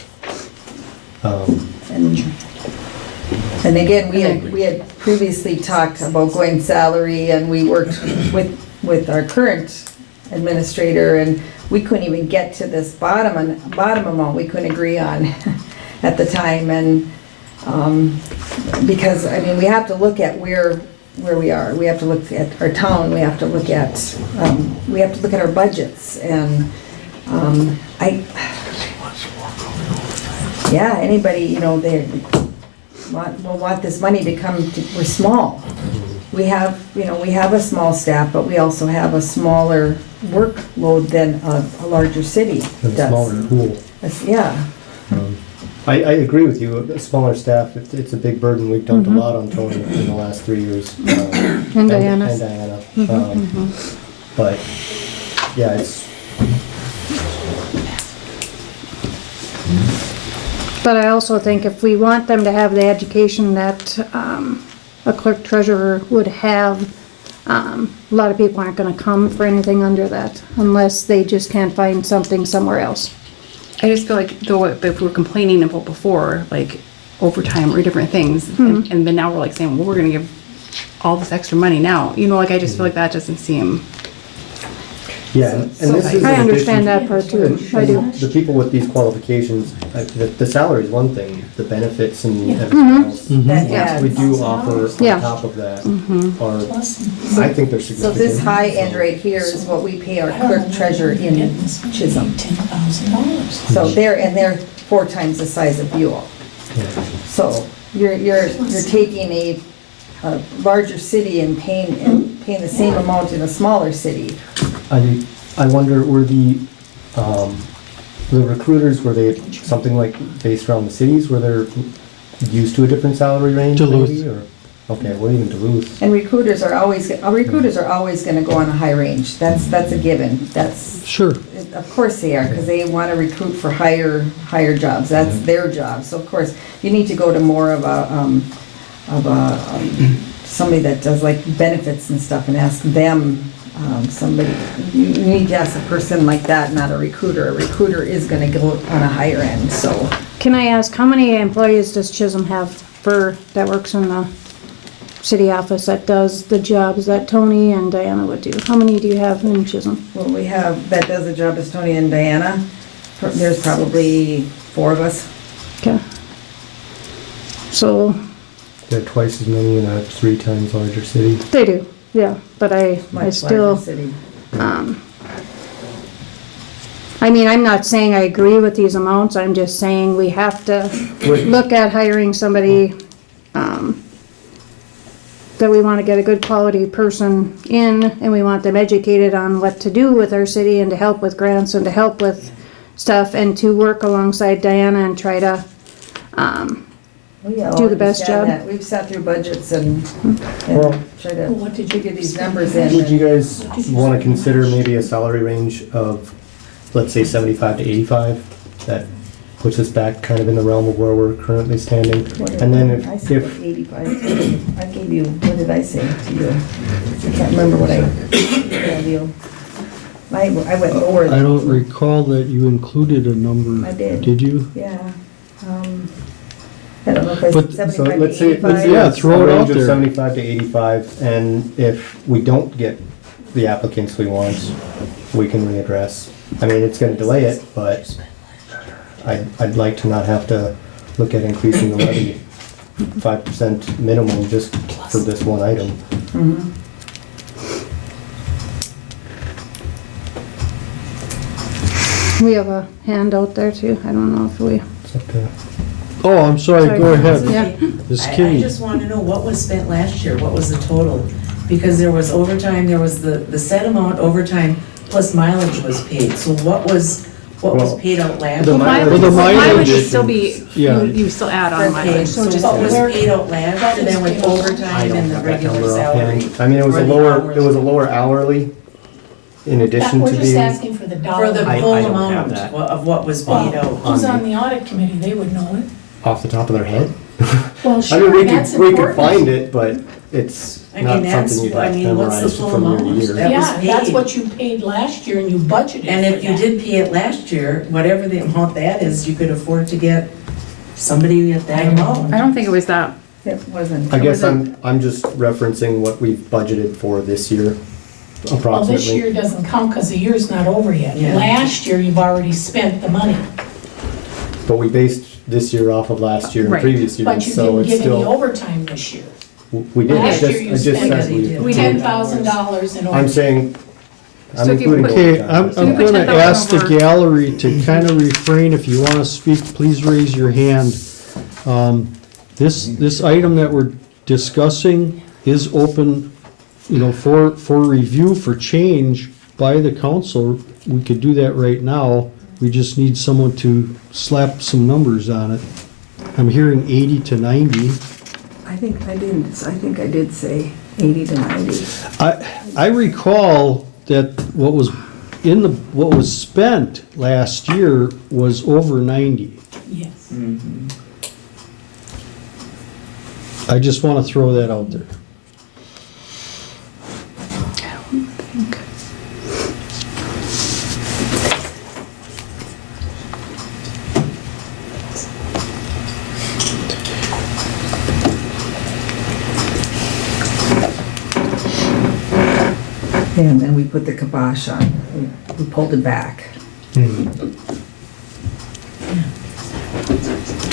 And again, we had previously talked about going salary, and we worked with our current administrator, and we couldn't even get to this bottom amount we couldn't agree on at the time, and because, I mean, we have to look at where we are. We have to look at our town, we have to look at our budgets, and anybody, they will want this money to come to, we're small. We have a small staff, but we also have a smaller workload than a larger city And a does. smaller pool. Yeah, I agree with you, a smaller staff, it's a big burden, we've dumped a lot on Tony in the last 3 years. And Diana. And Diana. But, yeah, it's, But I also think if we want them to have the education that a clerk treasurer would have, a lot of people aren't gonna come for anything under that unless they just can't find something somewhere else. I just feel like, though, if we were complaining about before, like overtime or different things, and then now we're like saying, well, we're gonna give all this extra money now, I just feel like that doesn't seem. yeah, and this is. I in understand addition- that part too, I do. The people with these qualifications, the salary is one thing, the benefits and everything else. that adds. We do offer Yeah. on top of that, are, I think they're So significant. this high end right here is what we pay our clerk treasurer in Chisholm. $10,000. So they're 4 times the size of Buhl. So you're taking a larger city and paying the same amount in a smaller city. I wonder, were the recruiters, were they something like based around the cities, were they used to a different salary range? Duluth. Maybe, or, okay, well, even Duluth. And recruiters are always gonna go on a high range. That's a given. That's, Sure. of course they are, because they want to recruit for higher jobs. That's their job. So of course, you need to go to more of somebody that does like benefits and stuff and ask them, you need to ask a person like that, not a recruiter. A recruiter is gonna go on a higher end, so. Can I ask, how many employees does Chisholm have that works in the city office that does the jobs that Tony and Diana would do? How many do you have in Chisholm? Well, we have, that does the job as Tony and Diana. There's probably 4 of us. Okay. So, They're twice as many in a 3 times larger city. they do, yeah, but I Much still, larger city. I mean, I'm not saying I agree with these amounts, I'm just saying we have to look at hiring somebody, that we wanna get a good quality person in, and we want them educated on what to do with our city and to help with grants and to help with stuff, and to work alongside Diana and try to, We do the best understand job. that. We've sat through budgets and Well- tried to Well, what did you figure these spend numbers last in. Would you guys want to consider maybe a salary range of, let's say 75 to 85? That puts us back kind of in the realm of where we're currently standing. And then I if, said if 85. I gave you, what did I say to you? I can't remember what I gave you. I went lower. I don't recall that you included a number. I did. Did you? Yeah. I don't know if I But- said so 75 let's to say, 85. Yeah, throw it a out range of there. 75 to 85, and if we don't get the applicants we want, we can readdress. I mean, it's gonna delay it, but I'd like to not have to look at increasing the levy 5% minimum just for this one item. Mhm. We have a handout there too. I don't know if we, It's up to- Oh, I'm sorry, Sorry. go ahead. Yeah. Ms. I Kinney. just want to know what was spent last year, what was the total? Because there was overtime, there was the set amount overtime plus mileage was paid. So what was Well, paid out last the year? mileage- Well, the mileage would still be, Yeah. you still add on Okay, mileage. so just- what was paid out last year then with I overtime don't and the have that regular number salary? offhand. I mean, it was Or a the lower, hourly? it was a lower hourly in addition We're to just being. asking for the For dollar. the I full don't have amount that. of what was paid out. Who's on the audit committee? They would know it. Off the top of their head? Well, I mean, sure, that's we could important. find it, but it's I not mean, that's, something you'd I have to mean, what's the memorize full from year to amount? year. That was Yeah, that's paid. what you paid last year and you budgeted And if for you that. did pay it last year, whatever the amount that is, you could afford to get somebody at that amount. I don't think it was that. It wasn't. I guess wasn't- I'm just referencing what we've budgeted for this year, Well, this approximately. year doesn't count because the year's not over yet. Yeah. Last year, you've already spent the money, But we based this year off of last year and Right. previous but years, you so didn't it's give any still, overtime this year. we did, Last year you I just spent said it. we. We did. $10,000 in I'm overtime. saying, I'm So if you including. put- Okay, overtime. I'm put gonna 10,000 ask the over. gallery to kind of refrain. If you wanna speak, please raise your hand. This item that we're discussing is open, for review, for change by the council. We could do that right now. We just need someone to slap some numbers on it. I'm hearing 80 to 90. I think I did say 80 to 90. I recall that what was spent last year was over 90. Yes. I just want to throw that out there. And then we put the kibosh on. We pulled it back.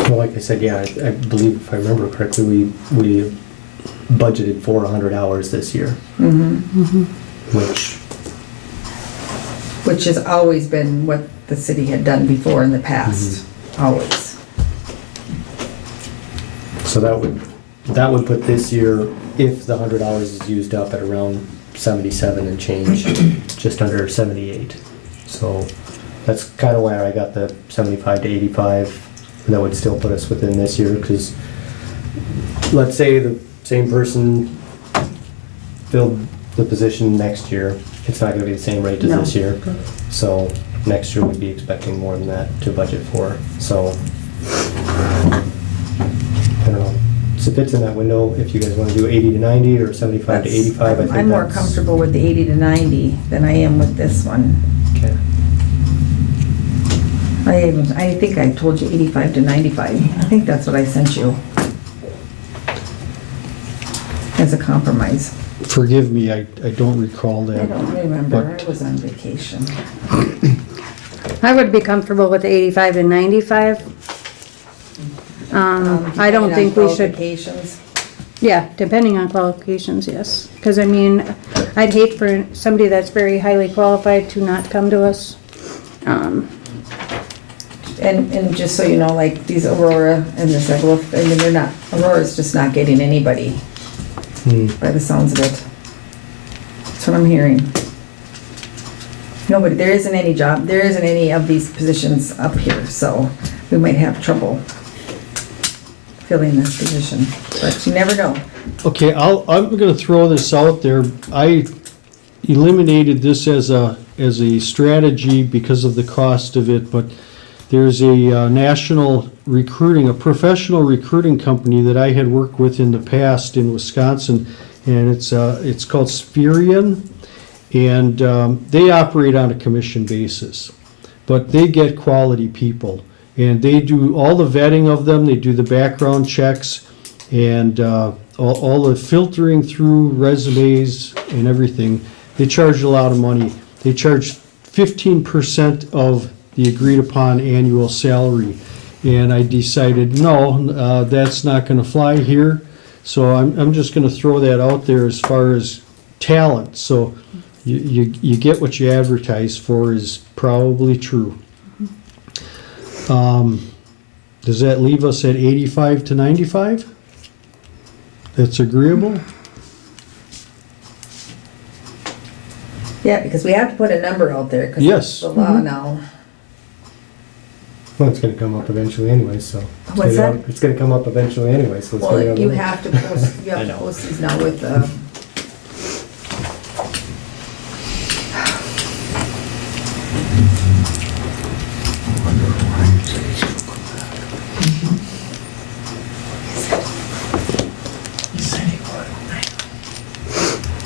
Well, like I said, yeah, I believe if I remember correctly, we budgeted for 100 hours this year, which, Which has always been what the city had done before in the past, always. so that would put this year, if the 100 hours is used up, at around 77 and change, just under 78. So that's kind of where I got the 75 to 85. That would still put us within this year, because let's say the same person filled the position next year, it's not gonna be the same rate as No. this year. So next year we'd be expecting more than that to budget for, so. I don't know, so if it's in that window, if you guys wanna do 80 to 90 or 75 to 85, I think I'm more that's- comfortable with the 80 to 90 than I am with this one. Okay. I think I told you 85 to 95. I think that's what I sent you. As a compromise. Forgive me, I don't recall I that. don't remember, But- I was on vacation. I would be comfortable with the 85 and 95. I don't think we should, Qualifications. yeah, depending on qualifications, yes. Because I mean, I'd hate for somebody that's very highly qualified to not come to us. And just so you know, like these Aurora and this, I mean, they're not, Aurora's just not getting anybody by the sounds of it. That's what I'm hearing. Nobody, there isn't any of these positions up here, so we might have trouble filling this position, but you never know. Okay, I'm gonna throw this out there. I eliminated this as a strategy because of the cost of it, but there's a national recruiting, a professional recruiting company that I had worked with in the past in Wisconsin, and it's called Spherian, and they operate on a commission basis, but they get quality people, and they do all the vetting of them, they do the background checks, and all the filtering through resumes and everything. They charge a lot of money. They charge 15% of the agreed upon annual salary. And I decided, no, that's not gonna fly here. So I'm just gonna throw that out there as far as talent. So you get what you advertise for is probably true. Does that leave us at 85 to 95? That's agreeable? Yeah, because we have to put a number out there, because Yes. it's the law now. Well, it's gonna come up eventually anyway, so. What's that? It's gonna come up eventually anyway, so it's gonna be on Well, the you list. have to post, you I have to know. post these now with,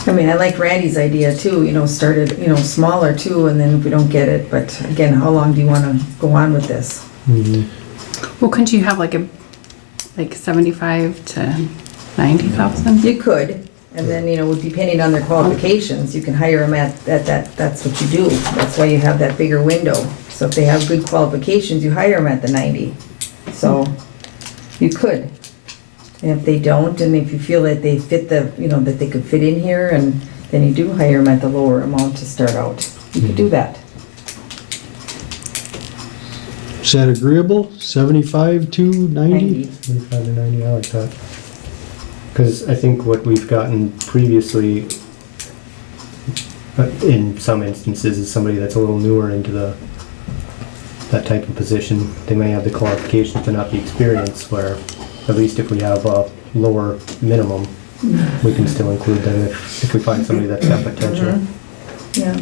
I mean, I like Randy's idea too, start it, smaller too, and then if we don't get it, but again, how long do you wanna go on with this? Mhm. Well, couldn't you have like 75 to 90,000? You could, and then, depending on their qualifications, you can hire them at that, that's what you do. That's why you have that bigger window. So if they have good qualifications, you hire them at the 90. So you could. And if they don't, and if you feel that they fit that they could fit in here, and then you do hire them at the lower amount to start out. You could do that. Is that agreeable? 75 to 90? 75 to 90, I like that. Because I think what we've gotten previously, in some instances, is somebody that's a little newer into that type of position. They may have the qualifications but not the experience, where at least if we have a lower minimum, we can still include them if we find somebody that's got potential. Yeah.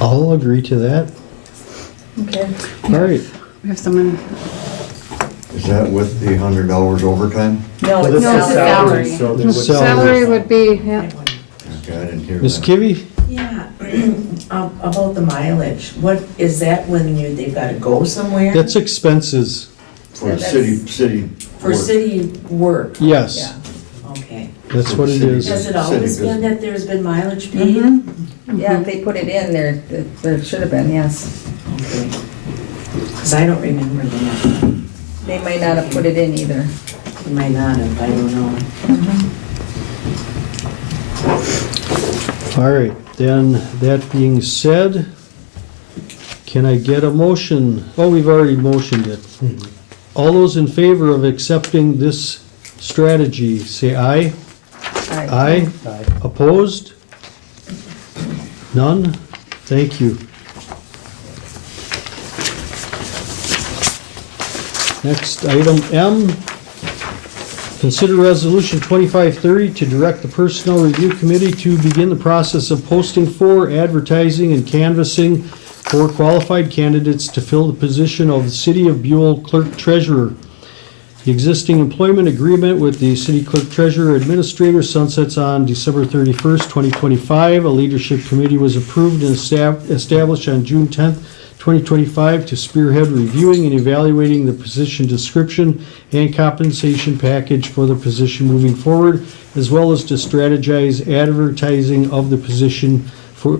I'll agree to that. Okay. All right. We have someone, Is that with the $100 overtime? No, Well, it's this is not. salary. so there would- Salary would be, yeah. Okay, I didn't hear Ms. that. Kivy? Yeah, about the mileage, what, is that when they've gotta go somewhere? That's expenses. For Yeah, city For work. city work? Yes, Yeah. Okay. that's what it is. Has it always been that there's been mileage paid? Yeah, if they put it in there should have been, yes. Okay. Cause I don't remember that. They might not have put it in either. You might not have, I don't know. All right, then, that being said, can I get a motion? Oh, we've already motioned it. All those in favor of accepting this strategy, say aye. Aye. Aye. Opposed? None? Thank you. Next, item M. Consider Resolution 2530 to direct the Personnel Review Committee to begin the process of posting for, advertising, and canvassing for qualified candidates to fill the position of the City of Buhl Clerk Treasurer. The existing employment agreement with the City Clerk Treasurer Administrator sunsets on December 31st, 2025. A leadership committee was approved and established on June 10th, 2025 to spearhead reviewing and evaluating the position description and compensation package for the position moving forward, as well as to strategize advertising of the position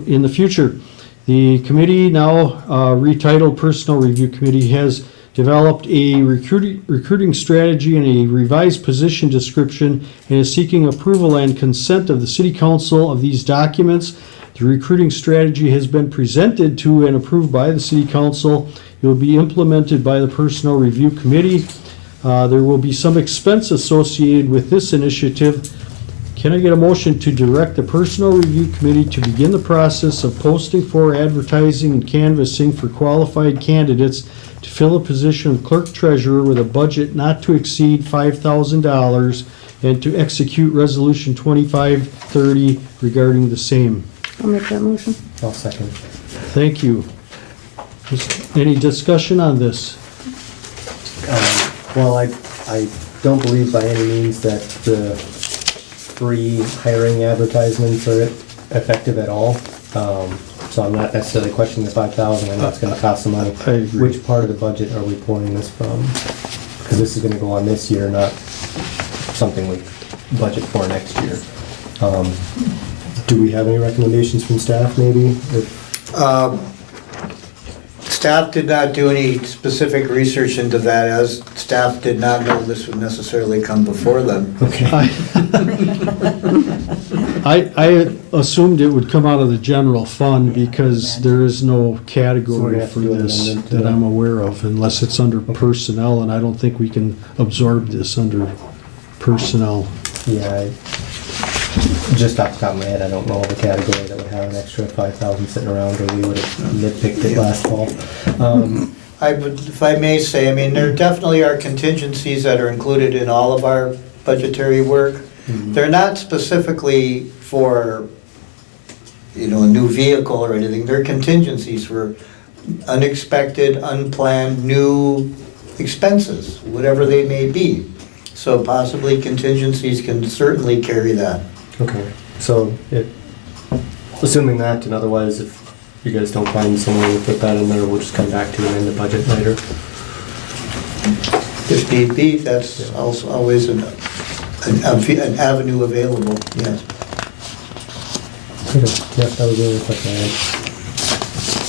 in the future. The committee, now retitled Personnel Review Committee, has developed a recruiting strategy and a revised position description and is seeking approval and consent of the City Council of these documents. The recruiting strategy has been presented to and approved by the City Council. It will be implemented by the Personnel Review Committee. There will be some expense associated with this initiative. Can I get a motion to direct the Personnel Review Committee to begin the process of posting for advertising and canvassing for qualified candidates to fill a position of clerk treasurer with a budget not to exceed $5,000 and to execute Resolution 2530 regarding the same? I'll make that motion. I'll second. Thank you. Any discussion on this? Well, I don't believe by any means that the free hiring advertisements are effective at all. So I'm not necessarily questioning the 5,000, and that's gonna cost some money. I agree. Which part of the budget are we pulling this from? Because this is gonna go on this year, not something we budget for next year. Do we have any recommendations from staff, maybe? Staff did not do any specific research into that, as staff did not know this would necessarily come before them. Okay. I assumed it would come out of the general fund because there is no So we're category gonna have for to do an this amendment to that that. I'm aware of, unless it's under personnel, and I don't think we can absorb this under personnel. Yeah, just off the top of my head, I don't know of a category that would have an extra 5,000 sitting around, or we would have nitpicked it last fall. I would, if I may say, I mean, there definitely are contingencies that are included in all of our budgetary work. They're not specifically for, you know, a new vehicle or anything. They're contingencies for unexpected, unplanned, new expenses, whatever they may be. So possibly contingencies can certainly carry that. Okay, so assuming that, and otherwise, if you guys don't find someone to put that in there, we'll just come back to it in the budget later. If need be, that's also always an avenue available, yes. Okay, yeah, that was the only question I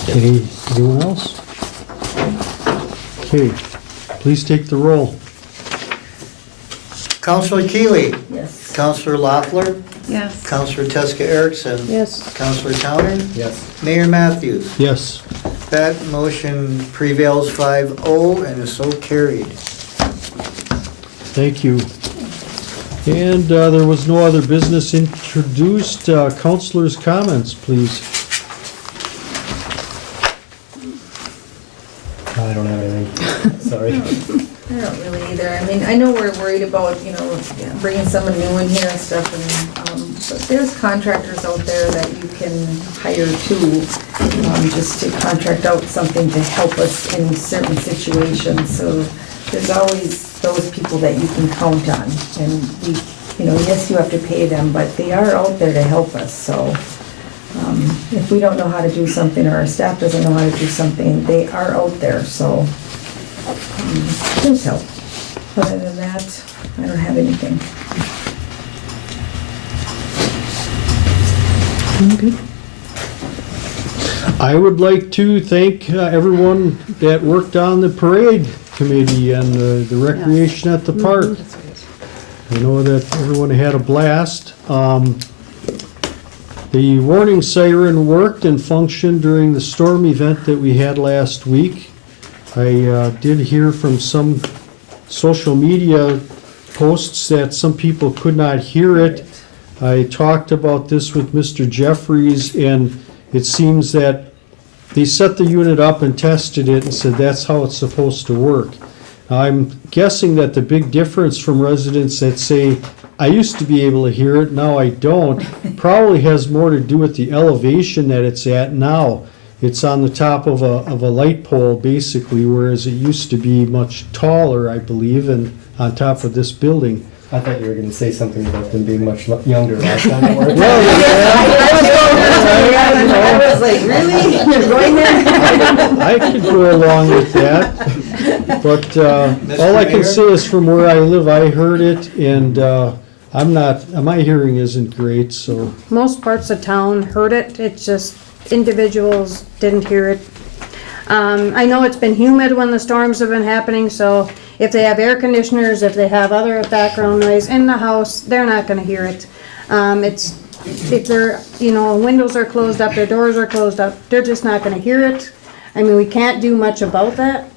had. Anyone else? Okay, please take the roll. Counselor Keeley. Yes. Counselor Loeffler. Yes. Counselor Teska Erickson. Yes. Counselor Towner. Yes. Mayor Matthews. Yes. That motion prevails 5-0 and is so carried. Thank you. And there was no other business introduced. Councilors' comments, please. I don't have anything, sorry. I don't really either. I mean, I know we're worried about, you know, bringing someone new in here and stuff, and, but there's contractors out there that you can hire too, just to contract out something to help us in certain situations. So there's always those people that you can count on. And we, you know, yes, you have to pay them, but they are out there to help us, so. If we don't know how to do something, or our staff doesn't know how to do something, they are out there, so. Please help. Other than that, I don't have anything. I would like to thank everyone that worked on the parade committee and the recreation at the park. I know that everyone had a blast. The warning siren worked and functioned during the storm event that we had last week. I did hear from some social media posts that some people could not hear it. I talked about this with Mr. Jeffries, and it seems that they set the unit up and tested it and said that's how it's supposed to work. I'm guessing that the big difference from residents that say, I used to be able to hear it, now I don't, probably has more to do with the elevation that it's at now. It's on the top of a light pole, basically, whereas it used to be much taller, I believe, and on top of this building. I thought you were gonna say something about them being much younger last time I worked. I was like, really? You're going there? I could go along with that, but all I can say is from where I live, I heard it, and my hearing isn't great, so. Most parts of town heard it, it's just individuals didn't hear it. I know it's been humid when the storms have been happening, so if they have air conditioners, if they have other background noise in the house, they're not gonna hear it. If their, you know, windows are closed up, their doors are closed up, they're just not gonna hear it. I mean, we can't do much about that.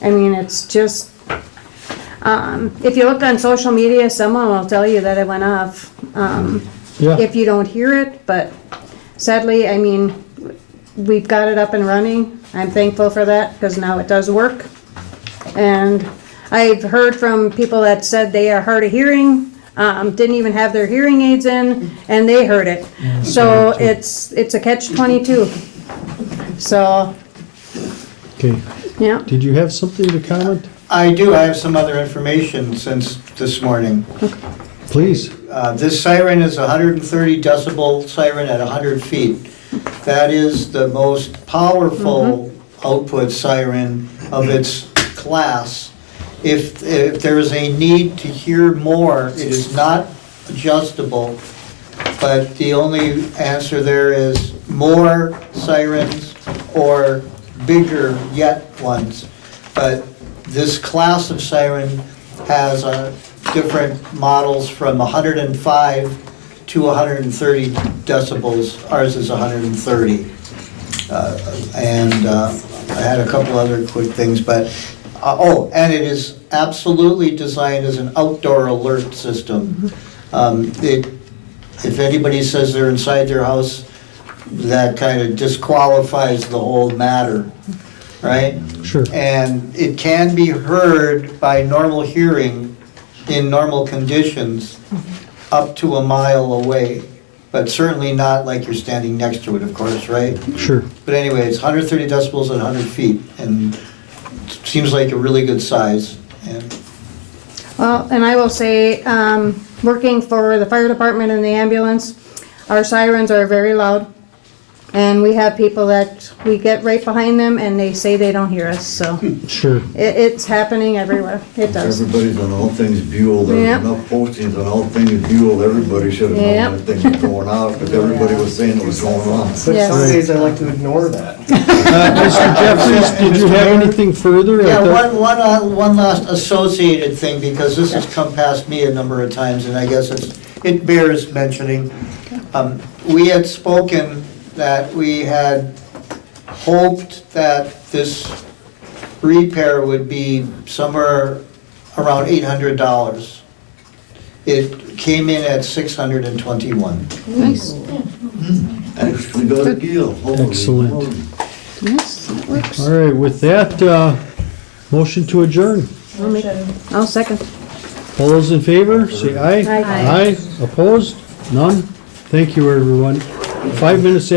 I mean, it's just, If you look on social media, someone will tell you that it went off. Yeah, If you don't hear it, but sadly, I mean, we've got it up and running. I'm thankful for that, because now it does work. And I've heard from people that said they are hard of hearing, didn't even have their hearing aids in, and they heard it. So it's a catch-22. So, okay. yeah, Did you have something to comment? I do, I have some other information since this morning. Please. This siren is a 130 decibel siren at 100 feet. That is the most powerful output siren of its class. If there is a need to hear more, it is not adjustable, but the only answer there is more sirens or bigger yet ones. But this class of siren has different models from 105 to 130 decibels. Ours is 130. I had a couple other quick things, but, and it is absolutely designed as an outdoor alert system. If anybody says they're inside their house, that kind of disqualifies the whole matter, right? Sure. And it can be heard by normal hearing in normal conditions up to a mile away, but certainly not like you're standing next to it, of course, right? Sure. But anyway, it's 130 decibels at 100 feet, and it seems like a really good size. And well, and I will say, working for the fire department and the ambulance, our sirens are very loud. And we have people that we get right behind them and they say they don't hear us, so Sure. it's happening everywhere. It does. Everybody's on all things Buhl, there's Yep. enough postings on all things Buhl, everybody should have known Yep. that thing was going out, because everybody was saying it was going on. But Yes. some days I like to ignore that. Mr. Jeffries, did you have anything further? I yeah, thought- one last associated thing, because this has come past me a number of times, and I guess it bears mentioning. We had spoken that we had hoped that this repair would be somewhere around $800. It came in at $621. Nice. Actually got a deal. Holy Excellent. moly. Yes, that works. All right, with that, motion to adjourn. I'll second. All those in favor, say aye. Aye. Aye. Opposed? None? Thank you, everyone. 5 minutes after.